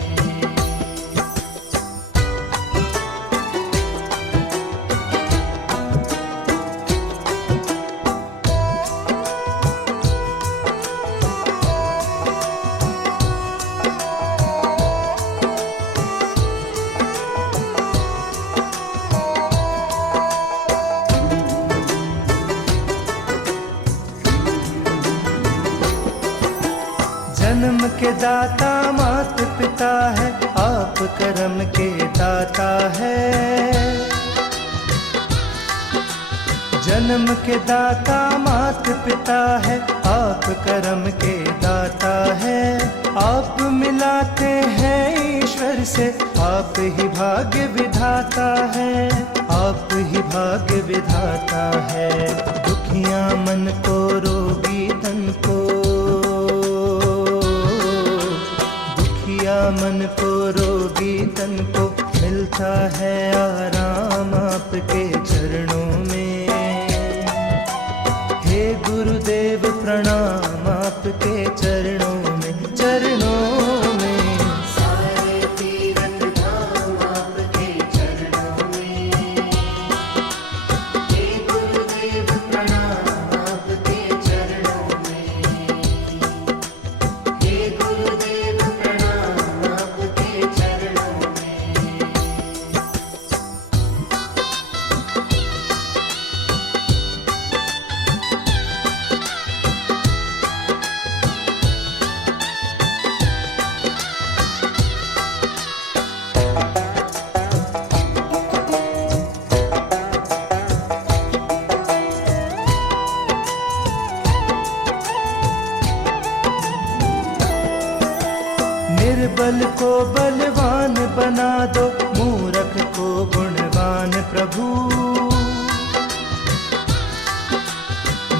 जन्म के दाता मात पिता है, आप कर्म के दाता है। जन्म के दाता मात पिता है, आप कर्म के दाता है। आप मिलाते हैं ईश्वर से, आप ही भाग्य विधाता है, आप ही भाग्य विधाता है। दुखिया मन को रोगी तन को, मन को रोगी तन को मिलता है आराम आपके चरणों में। हे गुरुदेव प्रणाम आपके चरणों में, चरणों में। सारे तीरथ धाम आपके चरणों में। हे गुरुदेव प्रणाम आपके चरणों में। हे गुरुदेव प्रणाम आपके चरणों निर्बल को बलवान बना दो, मूर्ख को गुणवान प्रभु।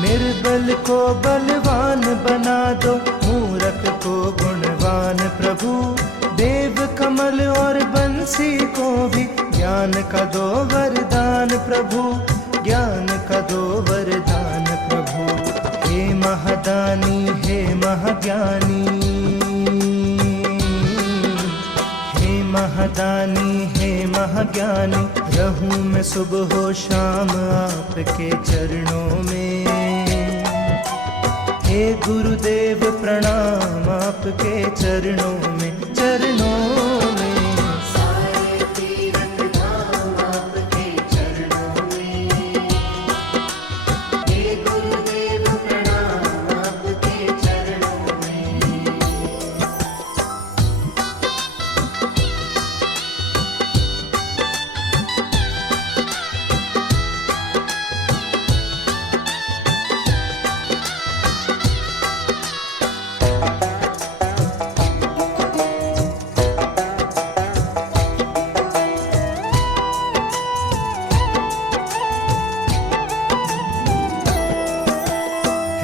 निर्बल को बलवान बना दो, मूर्ख को गुणवान प्रभु। देव कमल और बंसी को भी ज्ञान का दो वरदान प्रभु, ज्ञान का दो वरदान प्रभु। हे महादानी हे महाज्ञानी, हे महादानी हे महाज्ञानी, रहूं मैं सुबह हो शाम आपके चरणों में। हे गुरुदेव प्रणाम आपके चरणों में, चरणों में। सारे तीर्थ धाम आपके चरणों में। हे गुरुदेव प्रणाम आपके चरणों में।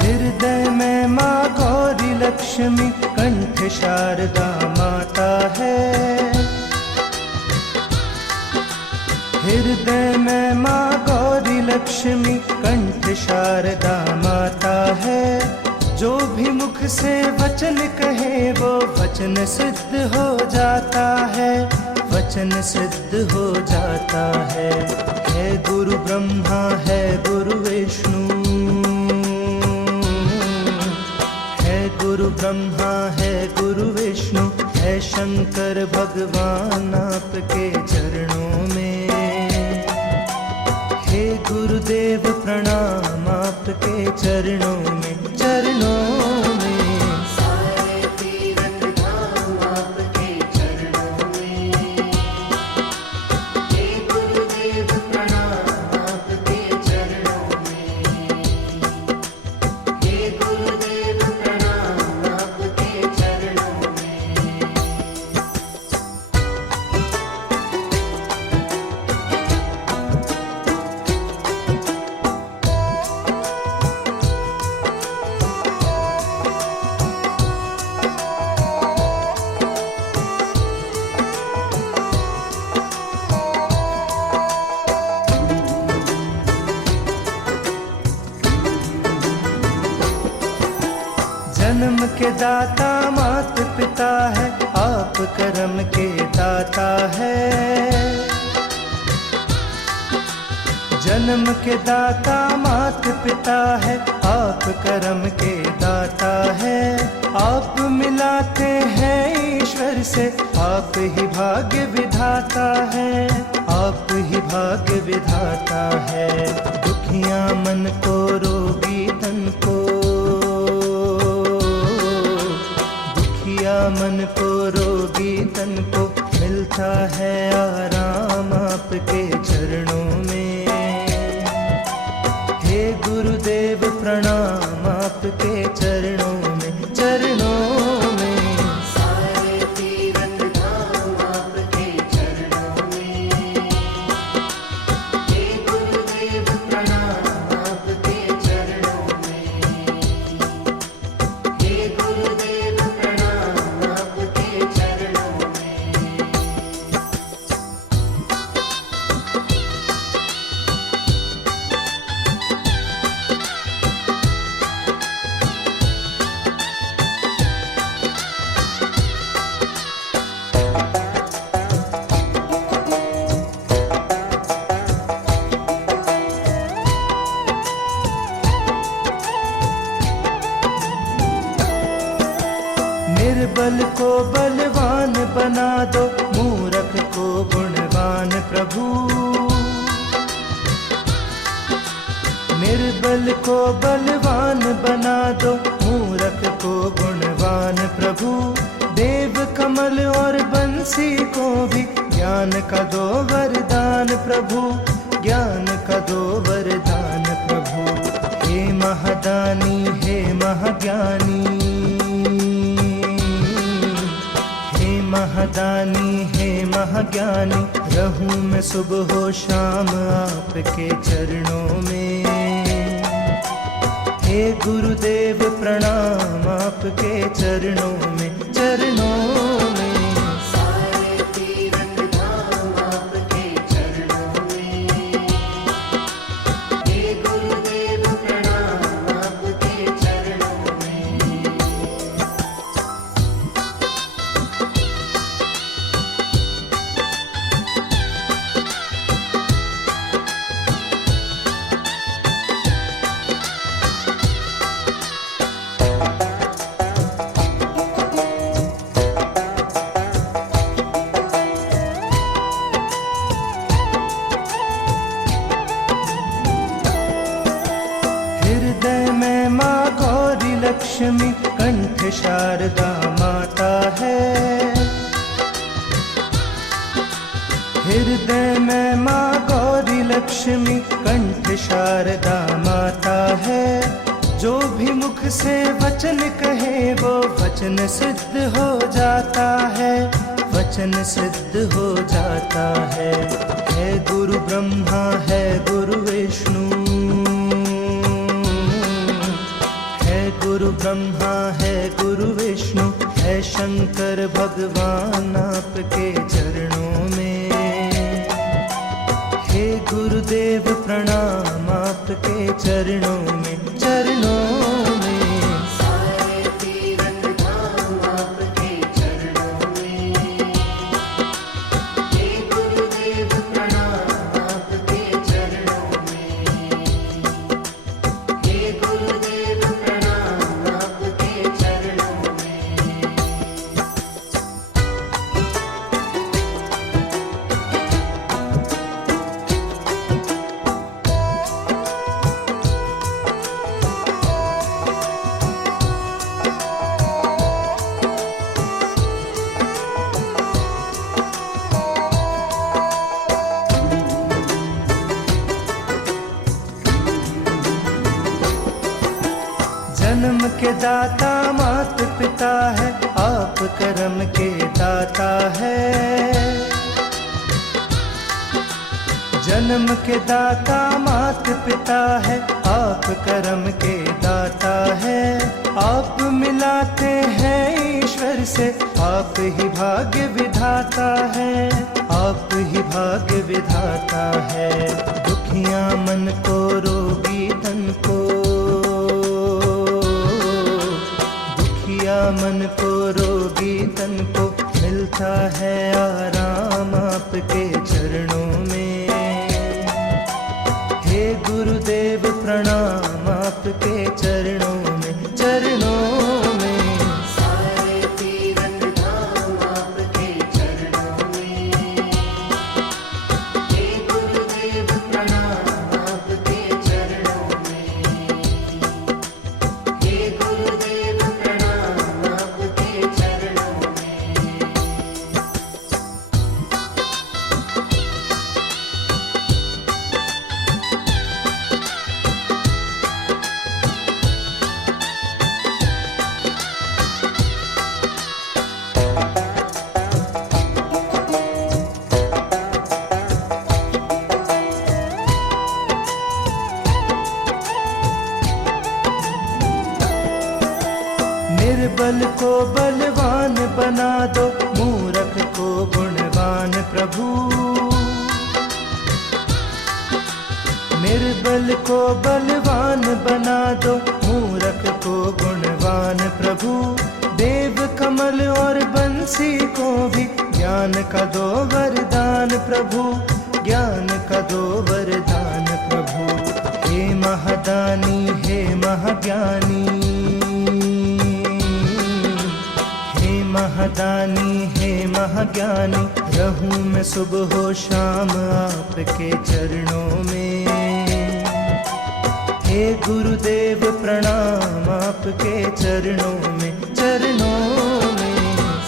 हृदय में माँ गौरी लक्ष्मी, कंठ शारदा माता है। हृदय में माँ गौरी लक्ष्मी, कंठ शारदा माता है। जो भी मुख से वचन कहे वो वचन सिद्ध हो जाता है, वचन सिद्ध हो जाता है। है गुरु ब्रह्मा है गुरु विष्णु, गुरु ब्रह्मा है गुरु विष्णु, है शंकर भगवान आपके चरणों में। हे गुरुदेव प्रणाम आपके चरणों में, चरणों में। सारे तीर्थ धाम आपके चरणों में। हे गुरुदेव प्रणाम आपके चरणों में। हे गुरुदेव प्रणाम आपके चरणों में। जन्म के दाता मात पिता है, आप कर्म के दाता है। जन्म के दाता मात पिता है, आप कर्म के दाता है। आप मिलाते हैं ईश्वर से, आप ही भाग्य विधाता है, आप ही भाग्य विधाता है। दुखिया मन को रोगी तन को, मन को रोगी तन को, मिलता है आराम आपके चरणों में। हे गुरुदेव प्रणाम आपके चरणों में, चरणों में। सारे तीर्थ धाम आपके चरणों में। हे गुरुदेव प्रणाम आपके चरणों में। हे गुरुदेव प्रणाम आपके चरणों में। निर्बल को बलवान बना दो, मूर्ख को गुणवान प्रभु। निर्बल को बलवान बना दो, मूर्ख को गुणवान प्रभु। देव कमल और बंसी को भी ज्ञान का दो वरदान प्रभु, ज्ञान का दो वरदान प्रभु। हे महादानी हे महाज्ञानी, हे महादानी हे महाज्ञानी, रहूं मैं सुबह हो शाम आपके चरणों में। हे गुरुदेव प्रणाम आपके चरणों में, चरणों में। सारे तीरथ धाम आपके चरणों में। हे गुरुदेव प्रणाम आपके चरणों में। हृदय में माँ गौरी लक्ष्मी, कंठ शारदा माता है। हृदय में माँ गौरी लक्ष्मी, कंठ शारदा माता है। जो भी मुख से वचन कहे वो वचन सिद्ध हो जाता है, वचन सिद्ध हो जाता है। है गुरु ब्रह्मा है गुरु विष्णु, है गुरु ब्रह्मा है गुरु विष्णु, है शंकर भगवान आपके चरणों में। हे गुरुदेव प्रणाम आपके चरणों में, चरणों में। सारे तीरथ धाम आपके चरणों में। हे गुरुदेव प्रणाम आपके चरणों में। हे गुरुदेव प्रणाम आपके चरणों में। जन्म के दाता मात पिता है, आप कर्म के दाता है। जन्म के दाता मात पिता है, आप कर्म के दाता है। आप मिलाते हैं ईश्वर से, आप ही भाग्य विधाता है, आप ही भाग्य विधाता है। दुखिया मन को रोगी तन को, मन को रोगी तन को, मिलता है आराम आपके चरणों में। हे गुरुदेव प्रणाम आपके चरणों में, चरणों में। सारे तीरथ धाम आपके चरणों में। हे गुरुदेव प्रणाम आपके चरणों में। हे गुरुदेव प्रणाम आपके चरणों में। निर्बल को बलवान बना दो, मूर्ख को गुणवान प्रभु। निर्बल को बलवान बना दो, मूर्ख को गुणवान प्रभु। देव कमल और बंसी को भी ज्ञान का दो वरदान प्रभु, ज्ञान का दो वरदान प्रभु। हे महादानी हे महाज्ञानी, महादानी हे महाज्ञानी, रहूं मैं सुबह हो शाम आपके चरणों में। हे गुरुदेव प्रणाम आपके चरणों में, चरणों में।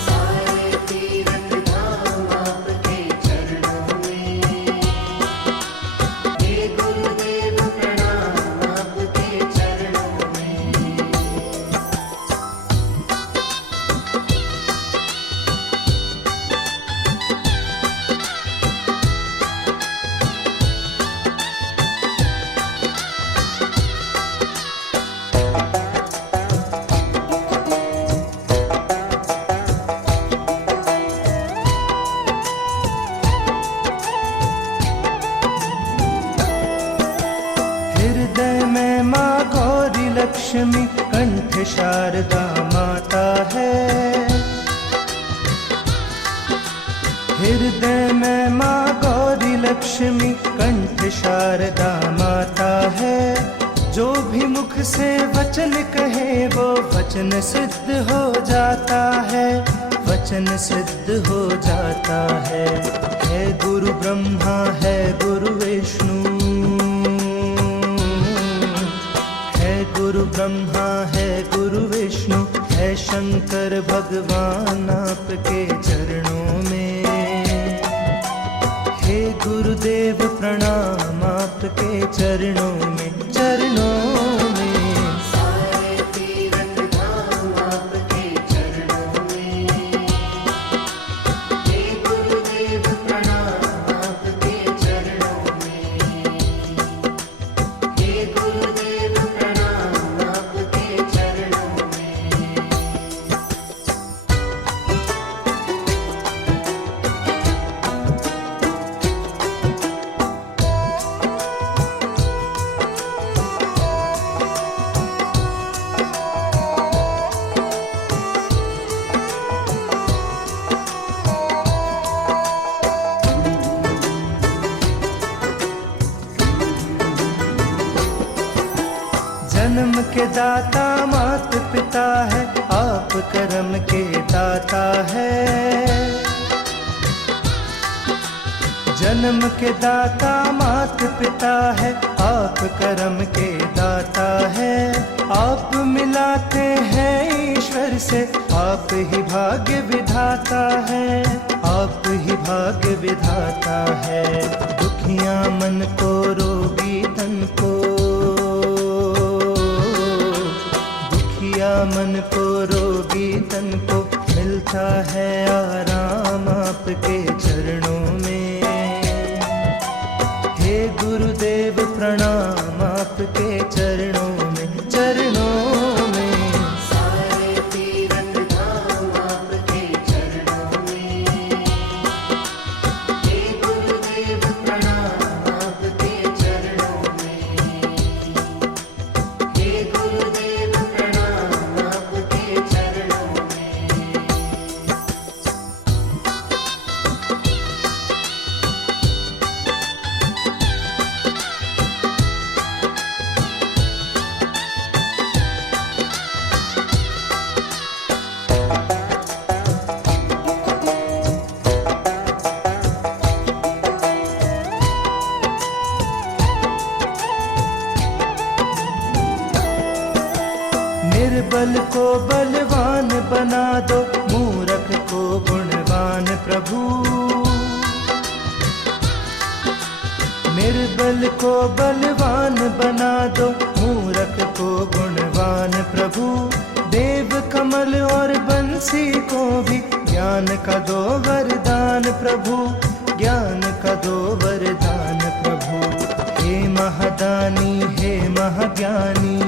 सारे तीरथ धाम आपके चरणों में। हे गुरुदेव प्रणाम आपके चरणों में। लक्ष्मी कंठ शारदा माता है। हृदय में माँ गौरी लक्ष्मी कंठ शारदा माता है। जो भी मुख से वचन कहे वो वचन सिद्ध हो जाता है, वचन सिद्ध हो जाता है। है गुरु ब्रह्मा है गुरु विष्णु, है गुरु ब्रह्मा है गुरु विष्णु, है शंकर भगवान आपके चरणों में। हे गुरुदेव प्रणाम आपके चरणों में, चरणों में। सारे तीरथ धाम आपके चरणों में। हे गुरुदेव प्रणाम आपके चरणों में। हे गुरुदेव प्रणाम आपके चरणों में। जन्म के दाता मात पिता है, आप कर्म के दाता है। जन्म के दाता मात पिता है, आप कर्म के दाता है। आप मिलाते हैं ईश्वर से, आप ही भाग्य विधाता है, आप ही भाग्य विधाता है। दुखिया मन को रोगी तन को, मन को रोगी तन को मिलता है आराम आपके चरणों में। हे गुरुदेव प्रणाम आपके चरणों में, चरणों में। सारे तीरथ धाम आपके चरणों में। हे गुरुदेव प्रणाम आपके चरणों में। हे गुरुदेव प्रणाम आपके चरणों में। निर्बल को बलवान बना दो, मूर्ख को गुणवान प्रभु। निर्बल को बलवान बना दो, मूर्ख को गुणवान प्रभु। देव कमल और बंसी को भी ज्ञान का दो वरदान प्रभु, ज्ञान का दो वरदान प्रभु। हे महादानी हे महाज्ञानी,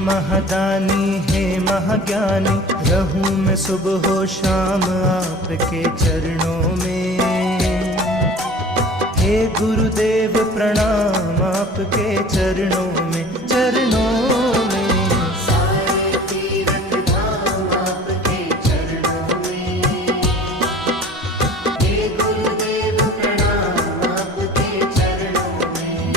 महादानी हे महाज्ञानी। रहूं मैं सुबह हो शाम आपके चरणों में। हे गुरुदेव प्रणाम आपके चरणों में, चरणों में। सारे तीरथ धाम आपके चरणों में। हे गुरुदेव प्रणाम आपके चरणों में।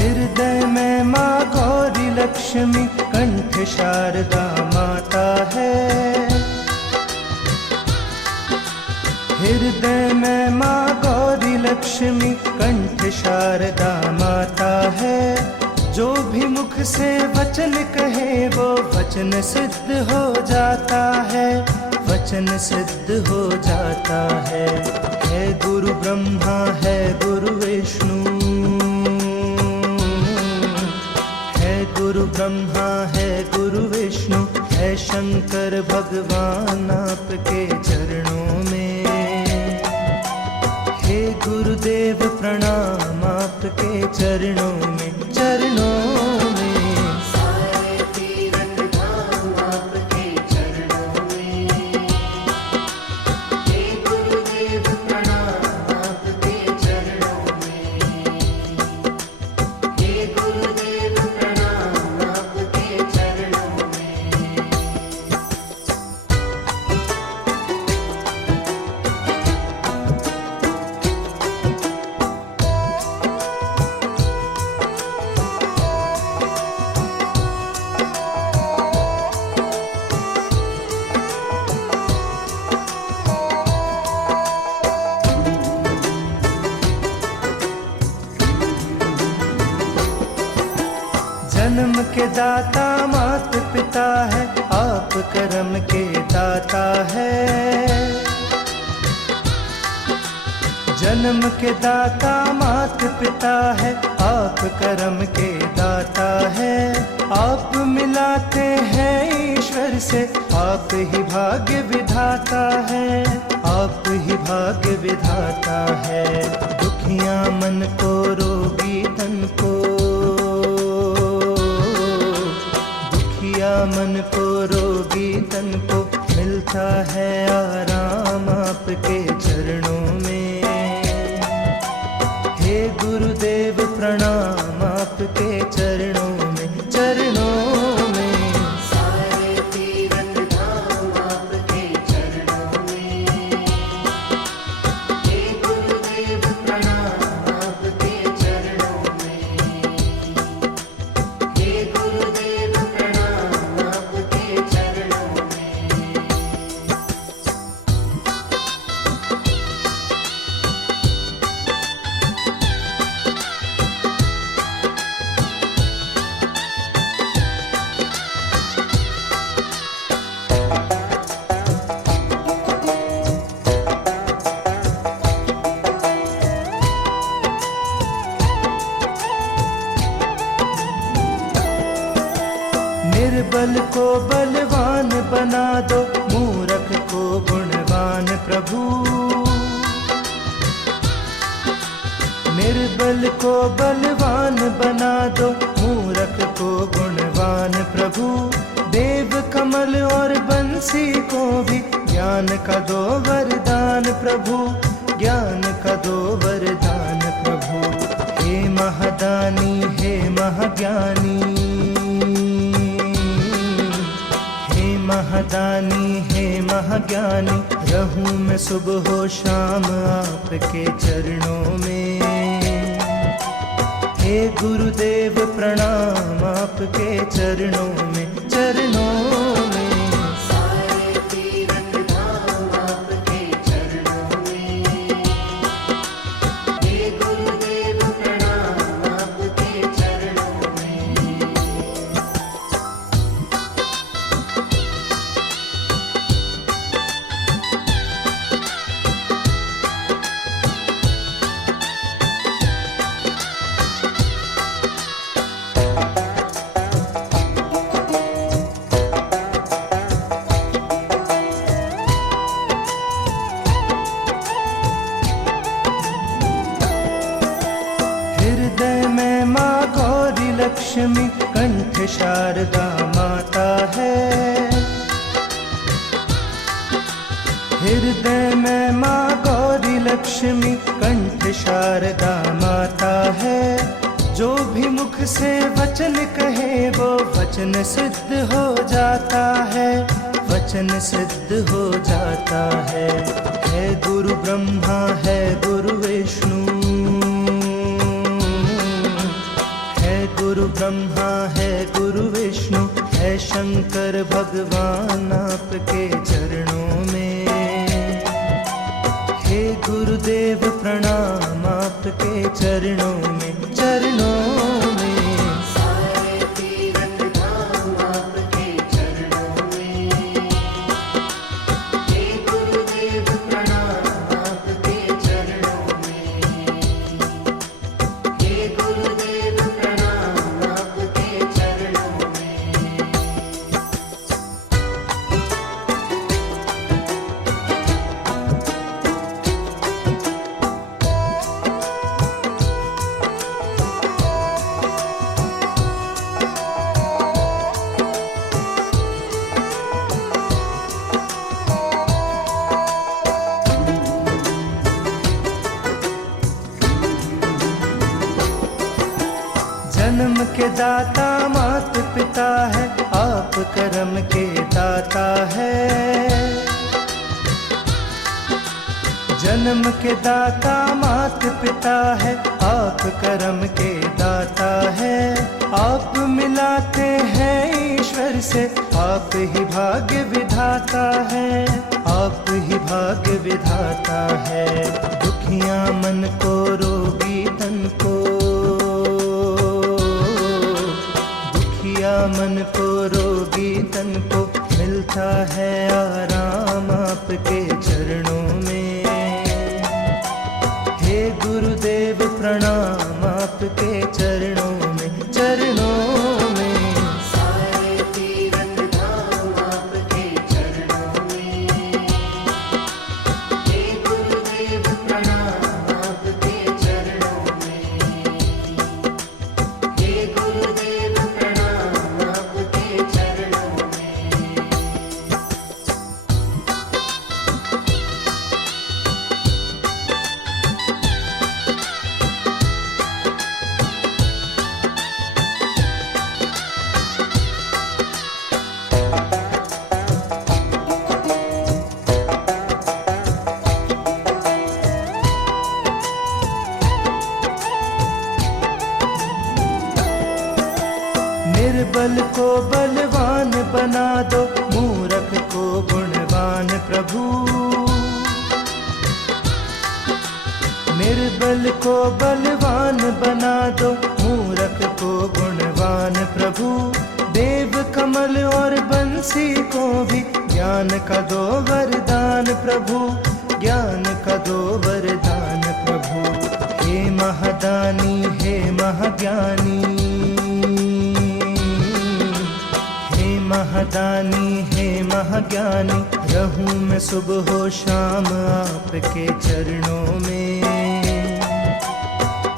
हृदय में माँ गौरी लक्ष्मी कंठ शारदा माता है। हृदय में माँ गौरी लक्ष्मी कंठ शारदा माता है। जो भी मुख से वचन कहे वो वचन सिद्ध हो जाता है, वचन सिद्ध हो जाता है। है गुरु ब्रह्मा है गुरु विष्णु, है गुरु गुरु ब्रह्मा है गुरु विष्णु है शंकर भगवान आपके चरणों में। हे गुरुदेव प्रणाम आपके चरणों में, चरणों में। सारे तीरथ धाम आपके चरणों में। हे गुरुदेव प्रणाम आपके चरणों में। हे गुरुदेव प्रणाम आपके चरणों में। जन्म के दाता मात पिता है, आप कर्म के दाता है। जन्म के दाता मात पिता है, आप कर्म के दाता है। आप मिलाते हैं ईश्वर से, आप ही भाग्य विधाता है, आप ही भाग्य विधाता है। दुखिया मन को रोगी तन को, मन को रोगी तन को मिलता है आराम आपके चरणों में। हे गुरुदेव प्रणाम आपके चरणों में, चरणों में। सारे तीरथ धाम आपके चरणों में। हे गुरुदेव प्रणाम आपके चरणों में। हे गुरुदेव प्रणाम आपके चरणों में। निर्बल को बलवान बना दो, मूर्ख को गुणवान प्रभु। निर्बल को बलवान बना दो, मूर्ख को गुणवान प्रभु। देव कमल और बंसी को भी ज्ञान का दो वरदान प्रभु, ज्ञान का दो वरदान प्रभु। हे महादानी हे महाज्ञानी, महादानी हे महाज्ञानी। रहूं मैं सुबह हो शाम आपके चरणों में। हे गुरुदेव प्रणाम आपके चरणों में, चरणों में। सारे तीरथ धाम आपके चरणों में। हे गुरुदेव प्रणाम आपके चरणों में। हृदय में माँ गौरी लक्ष्मी, कंठ शारदा माता है। हृदय में माँ गौरी लक्ष्मी, कंठ शारदा माता है। जो भी मुख से वचन कहे वो वचन सिद्ध हो जाता है, वचन सिद्ध हो जाता है। है गुरु ब्रह्मा है गुरु विष्णु, गुरु ब्रह्मा है गुरु विष्णु है शंकर भगवान आपके चरणों में। हे गुरुदेव प्रणाम आपके चरणों में, चरणों में। सारे तीरथ धाम आपके चरणों में। हे गुरुदेव प्रणाम आपके चरणों में। हे गुरुदेव प्रणाम आपके चरणों के दाता मात पिता है, आप कर्म के दाता है। जन्म के दाता मात पिता है, आप कर्म के दाता है। आप मिलाते हैं ईश्वर से, आप ही भाग्य विधाता है, आप ही भाग्य विधाता है। दुखियां मन को रोगी तन को, दुखिया मन को रोगी तन को मिलता है आराम आपके चरणों में। हे गुरुदेव प्रणाम आपके चरणों में, चरणों में। सारे तीरथ धाम आपके चरणों में। हे गुरुदेव प्रणाम आपके चरणों में। हे गुरुदेव प्रणाम आपके चरणों में। निर्बल को बलवान बना दो, मूर्ख को गुणवान प्रभु। निर्बल को बलवान बना दो, मूर्ख को गुणवान प्रभु। देव कमल और बंसी को भी ज्ञान का दो वरदान प्रभु, ज्ञान का दो वरदान प्रभु। हे महादानी हे महाज्ञानी, महादानी हे महाज्ञानी। रहूं मैं सुबह हो शाम आपके चरणों में।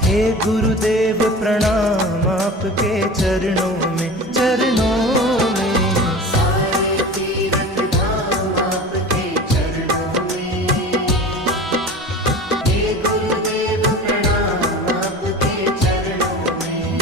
हे गुरुदेव प्रणाम आपके चरणों में, चरणों में। सारे तीरथ धाम आपके चरणों में। हे गुरुदेव प्रणाम आपके चरणों में।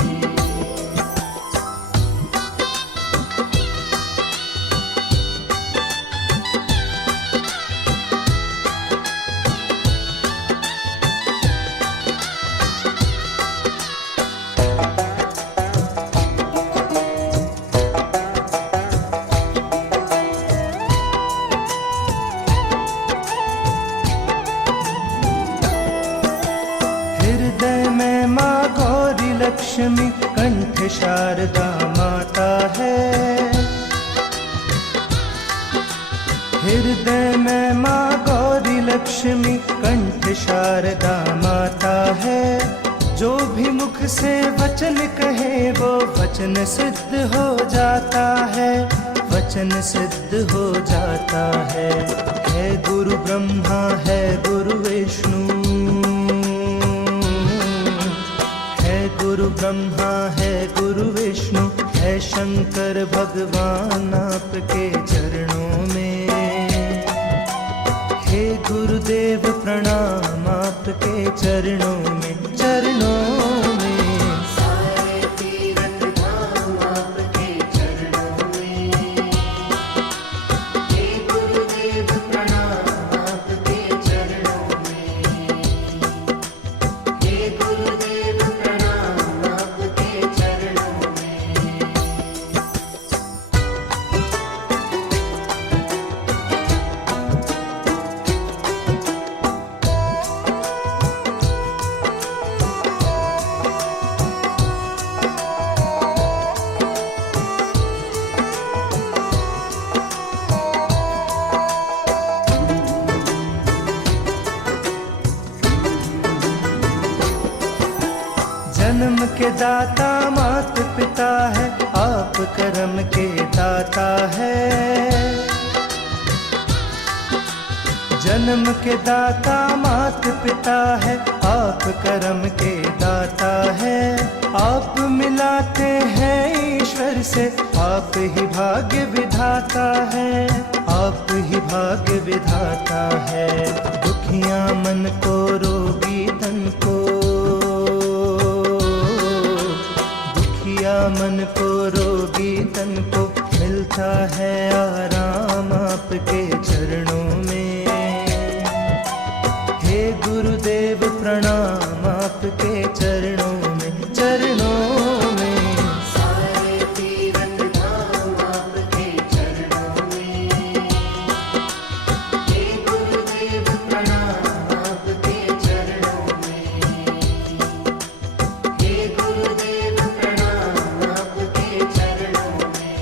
हृदय में माँ गौरी लक्ष्मी, कंठ शारदा माता है। हृदय में माँ गौरी लक्ष्मी, कंठ शारदा माता है। जो भी मुख से वचन कहे वो वचन सिद्ध हो जाता है, वचन सिद्ध हो जाता है। है गुरु ब्रह्मा है गुरु विष्णु, गुरु ब्रह्मा है गुरु विष्णु, है शंकर भगवान आपके चरणों में। हे गुरुदेव प्रणाम आपके चरणों में, चरणों में। सारे तीरथ धाम आपके चरणों में। हे गुरुदेव प्रणाम आपके चरणों में। हे गुरुदेव प्रणाम आपके चरणों में। जन्म के दाता मात पिता है, आप कर्म के दाता है। जन्म के दाता मात पिता है, आप कर्म के दाता है। आप मिलाते हैं ईश्वर से, आप ही भाग्य विधाता है, आप ही भाग्य विधाता है। दुखियां मन को रोगी तन को, दुखिया मन को रोगी तन को मिलता है आराम आपके चरणों में। हे गुरुदेव प्रणाम आपके चरणों में, चरणों में। सारे तीरथ धाम आपके चरणों में। हे गुरुदेव प्रणाम आपके चरणों में। हे गुरुदेव प्रणाम आपके चरणों में।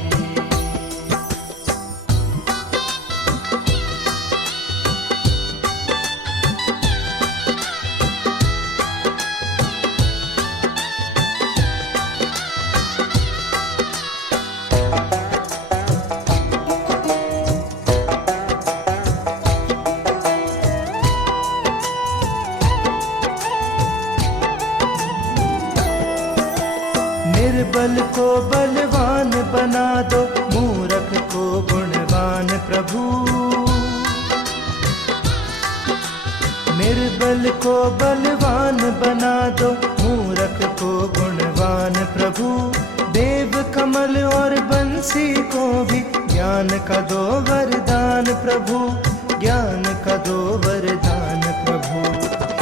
निर्बल को बलवान बना दो, मूर्ख को गुणवान प्रभु। निर्बल को बलवान बना दो, मूर्ख को गुणवान प्रभु। देव कमल और बंसी को भी ज्ञान का दो वरदान प्रभु, ज्ञान का दो वरदान प्रभु।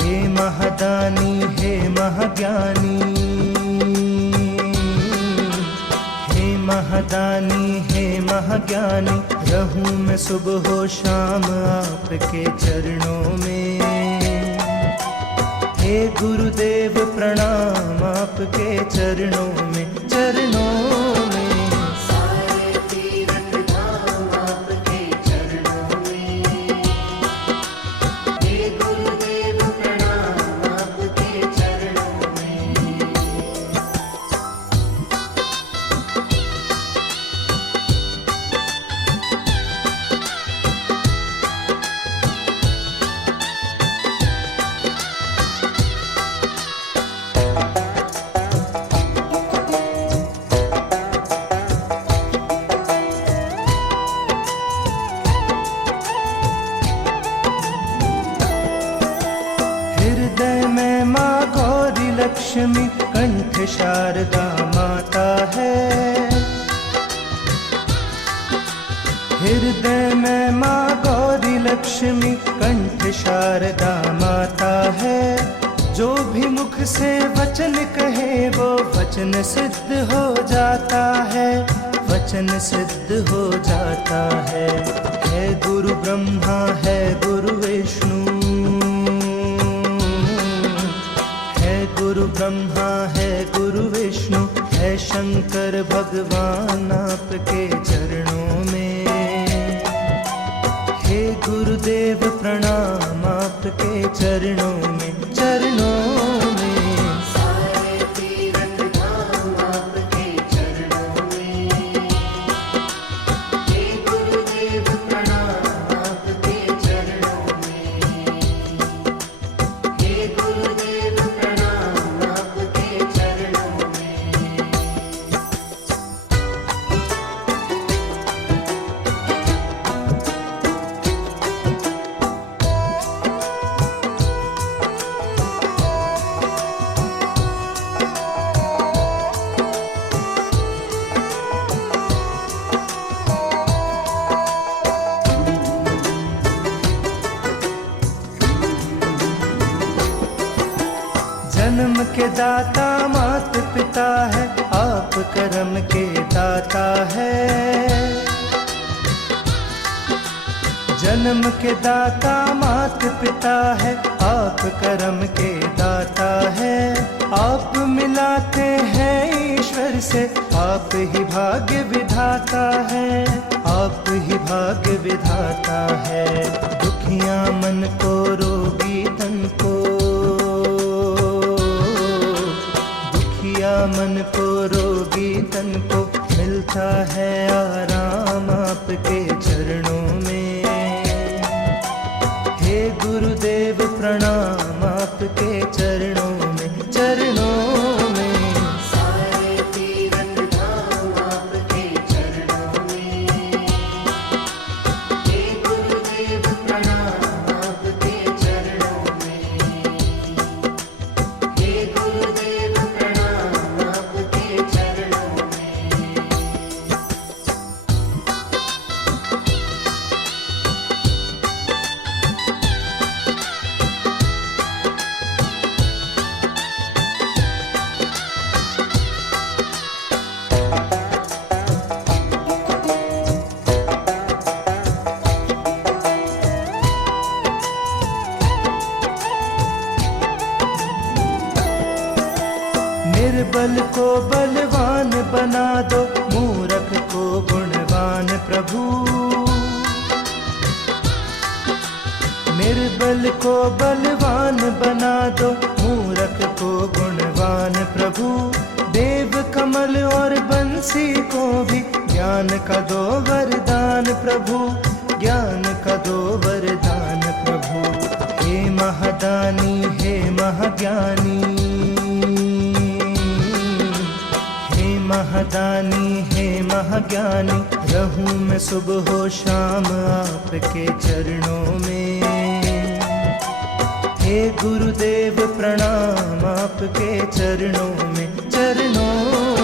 हे महादानी हे महाज्ञानी, महादानी हे महाज्ञानी, रहूं मैं सुबह हो शाम आपके चरणों में। हे गुरुदेव प्रणाम आपके चरणों में, चरणों में। सारे तीरथ धाम आपके चरणों में। हे गुरुदेव प्रणाम आपके चरणों में। हृदय में माँ गौरी लक्ष्मी, कंठ शारदा माता है। हृदय में माँ गौरी लक्ष्मी, कंठ शारदा माता है। जो भी मुख से वचन कहे वो वचन सिद्ध हो जाता है, वचन सिद्ध हो जाता है। है गुरु ब्रह्मा है गुरु विष्णु, गुरु ब्रह्मा है गुरु विष्णु, है शंकर भगवान आपके चरणों में। हे गुरुदेव प्रणाम आपके चरणों में, चरणों में। सारे तीरथ धाम आपके चरणों में। हे गुरुदेव प्रणाम आपके चरणों में। हे गुरुदेव प्रणाम आपके चरणों में। जन्म के दाता मात पिता है, आप कर्म के दाता है। जन्म के दाता मात पिता है, आप कर्म के दाता है। आप मिलाते हैं ईश्वर से, आप ही भाग्य विधाता है, आप ही भाग्य विधाता है। दुखिया मन को रोगी तन को, मन को रोगी तन को मिलता है आराम आपके चरणों में। हे गुरुदेव प्रणाम आपके चरणों में, चरणों में। सारे तीरथ धाम आपके चरणों में। हे गुरुदेव प्रणाम आपके चरणों में। हे गुरुदेव प्रणाम आपके चरणों प्रभु। निर्बल को बलवान बना दो, मूर्ख को गुणवान प्रभु। देव कमल और बंसी को भी ज्ञान का दो वरदान प्रभु, ज्ञान का दो वरदान प्रभु। हे महादानी हे महाज्ञानी, हे महादानी हे महाज्ञानी, रहूं मैं सुबह हो शाम आपके चरणों में। हे गुरुदेव प्रणाम आपके चरणों में, चरणों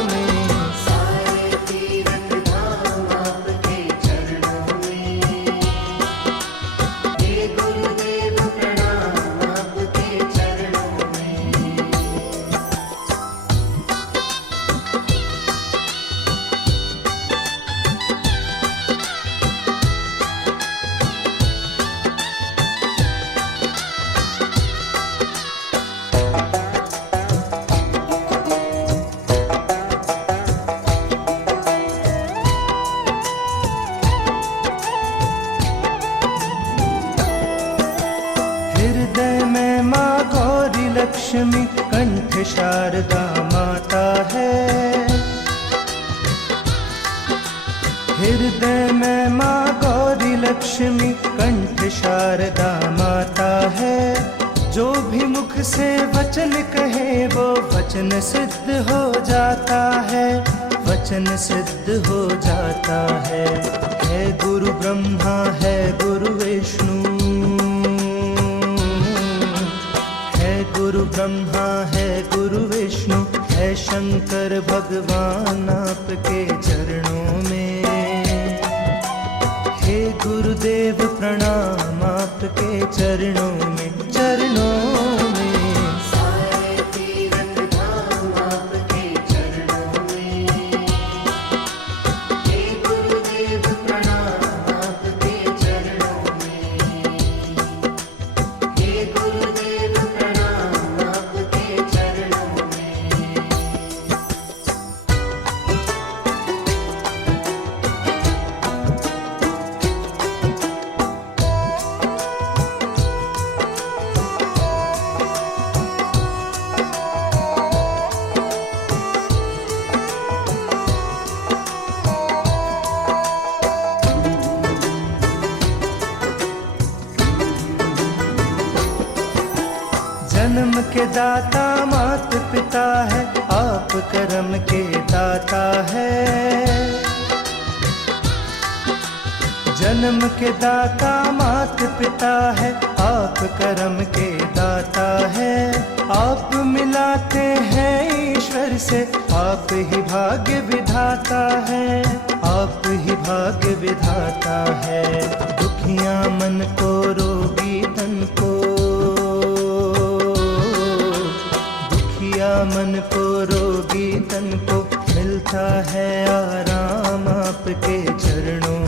में। सारे तीर्थ धाम आपके चरणों में। हे गुरुदेव प्रणाम आपके चरणों में। हृदय में माँ गौरी लक्ष्मी, कंठ शारदा माता है। हृदय में माँ गौरी लक्ष्मी, कंठ शारदा माता है। जो भी मुख से वचन कहे वो वचन सिद्ध हो जाता है, वचन सिद्ध हो जाता है। है गुरु ब्रह्मा है गुरु विष्णु, गुरु ब्रह्मा है गुरु विष्णु, है शंकर भगवान आपके चरणों में। हे गुरुदेव प्रणाम आपके चरणों में, चरणों में। सारे तीर्थ धाम आपके चरणों में। हे गुरुदेव प्रणाम आपके चरणों में। हे गुरुदेव प्रणाम आपके चरणों में। जन्म के दाता मात पिता है, आप कर्म के दाता है। जन्म के दाता मात पिता है, आप कर्म के दाता है। आप मिलाते हैं ईश्वर से, आप ही भाग्य विधाता है, आप ही भाग्य विधाता है। दुखिया मन को रोगी तन को, मन को रोगी तन को मिलता है आराम आपके चरणों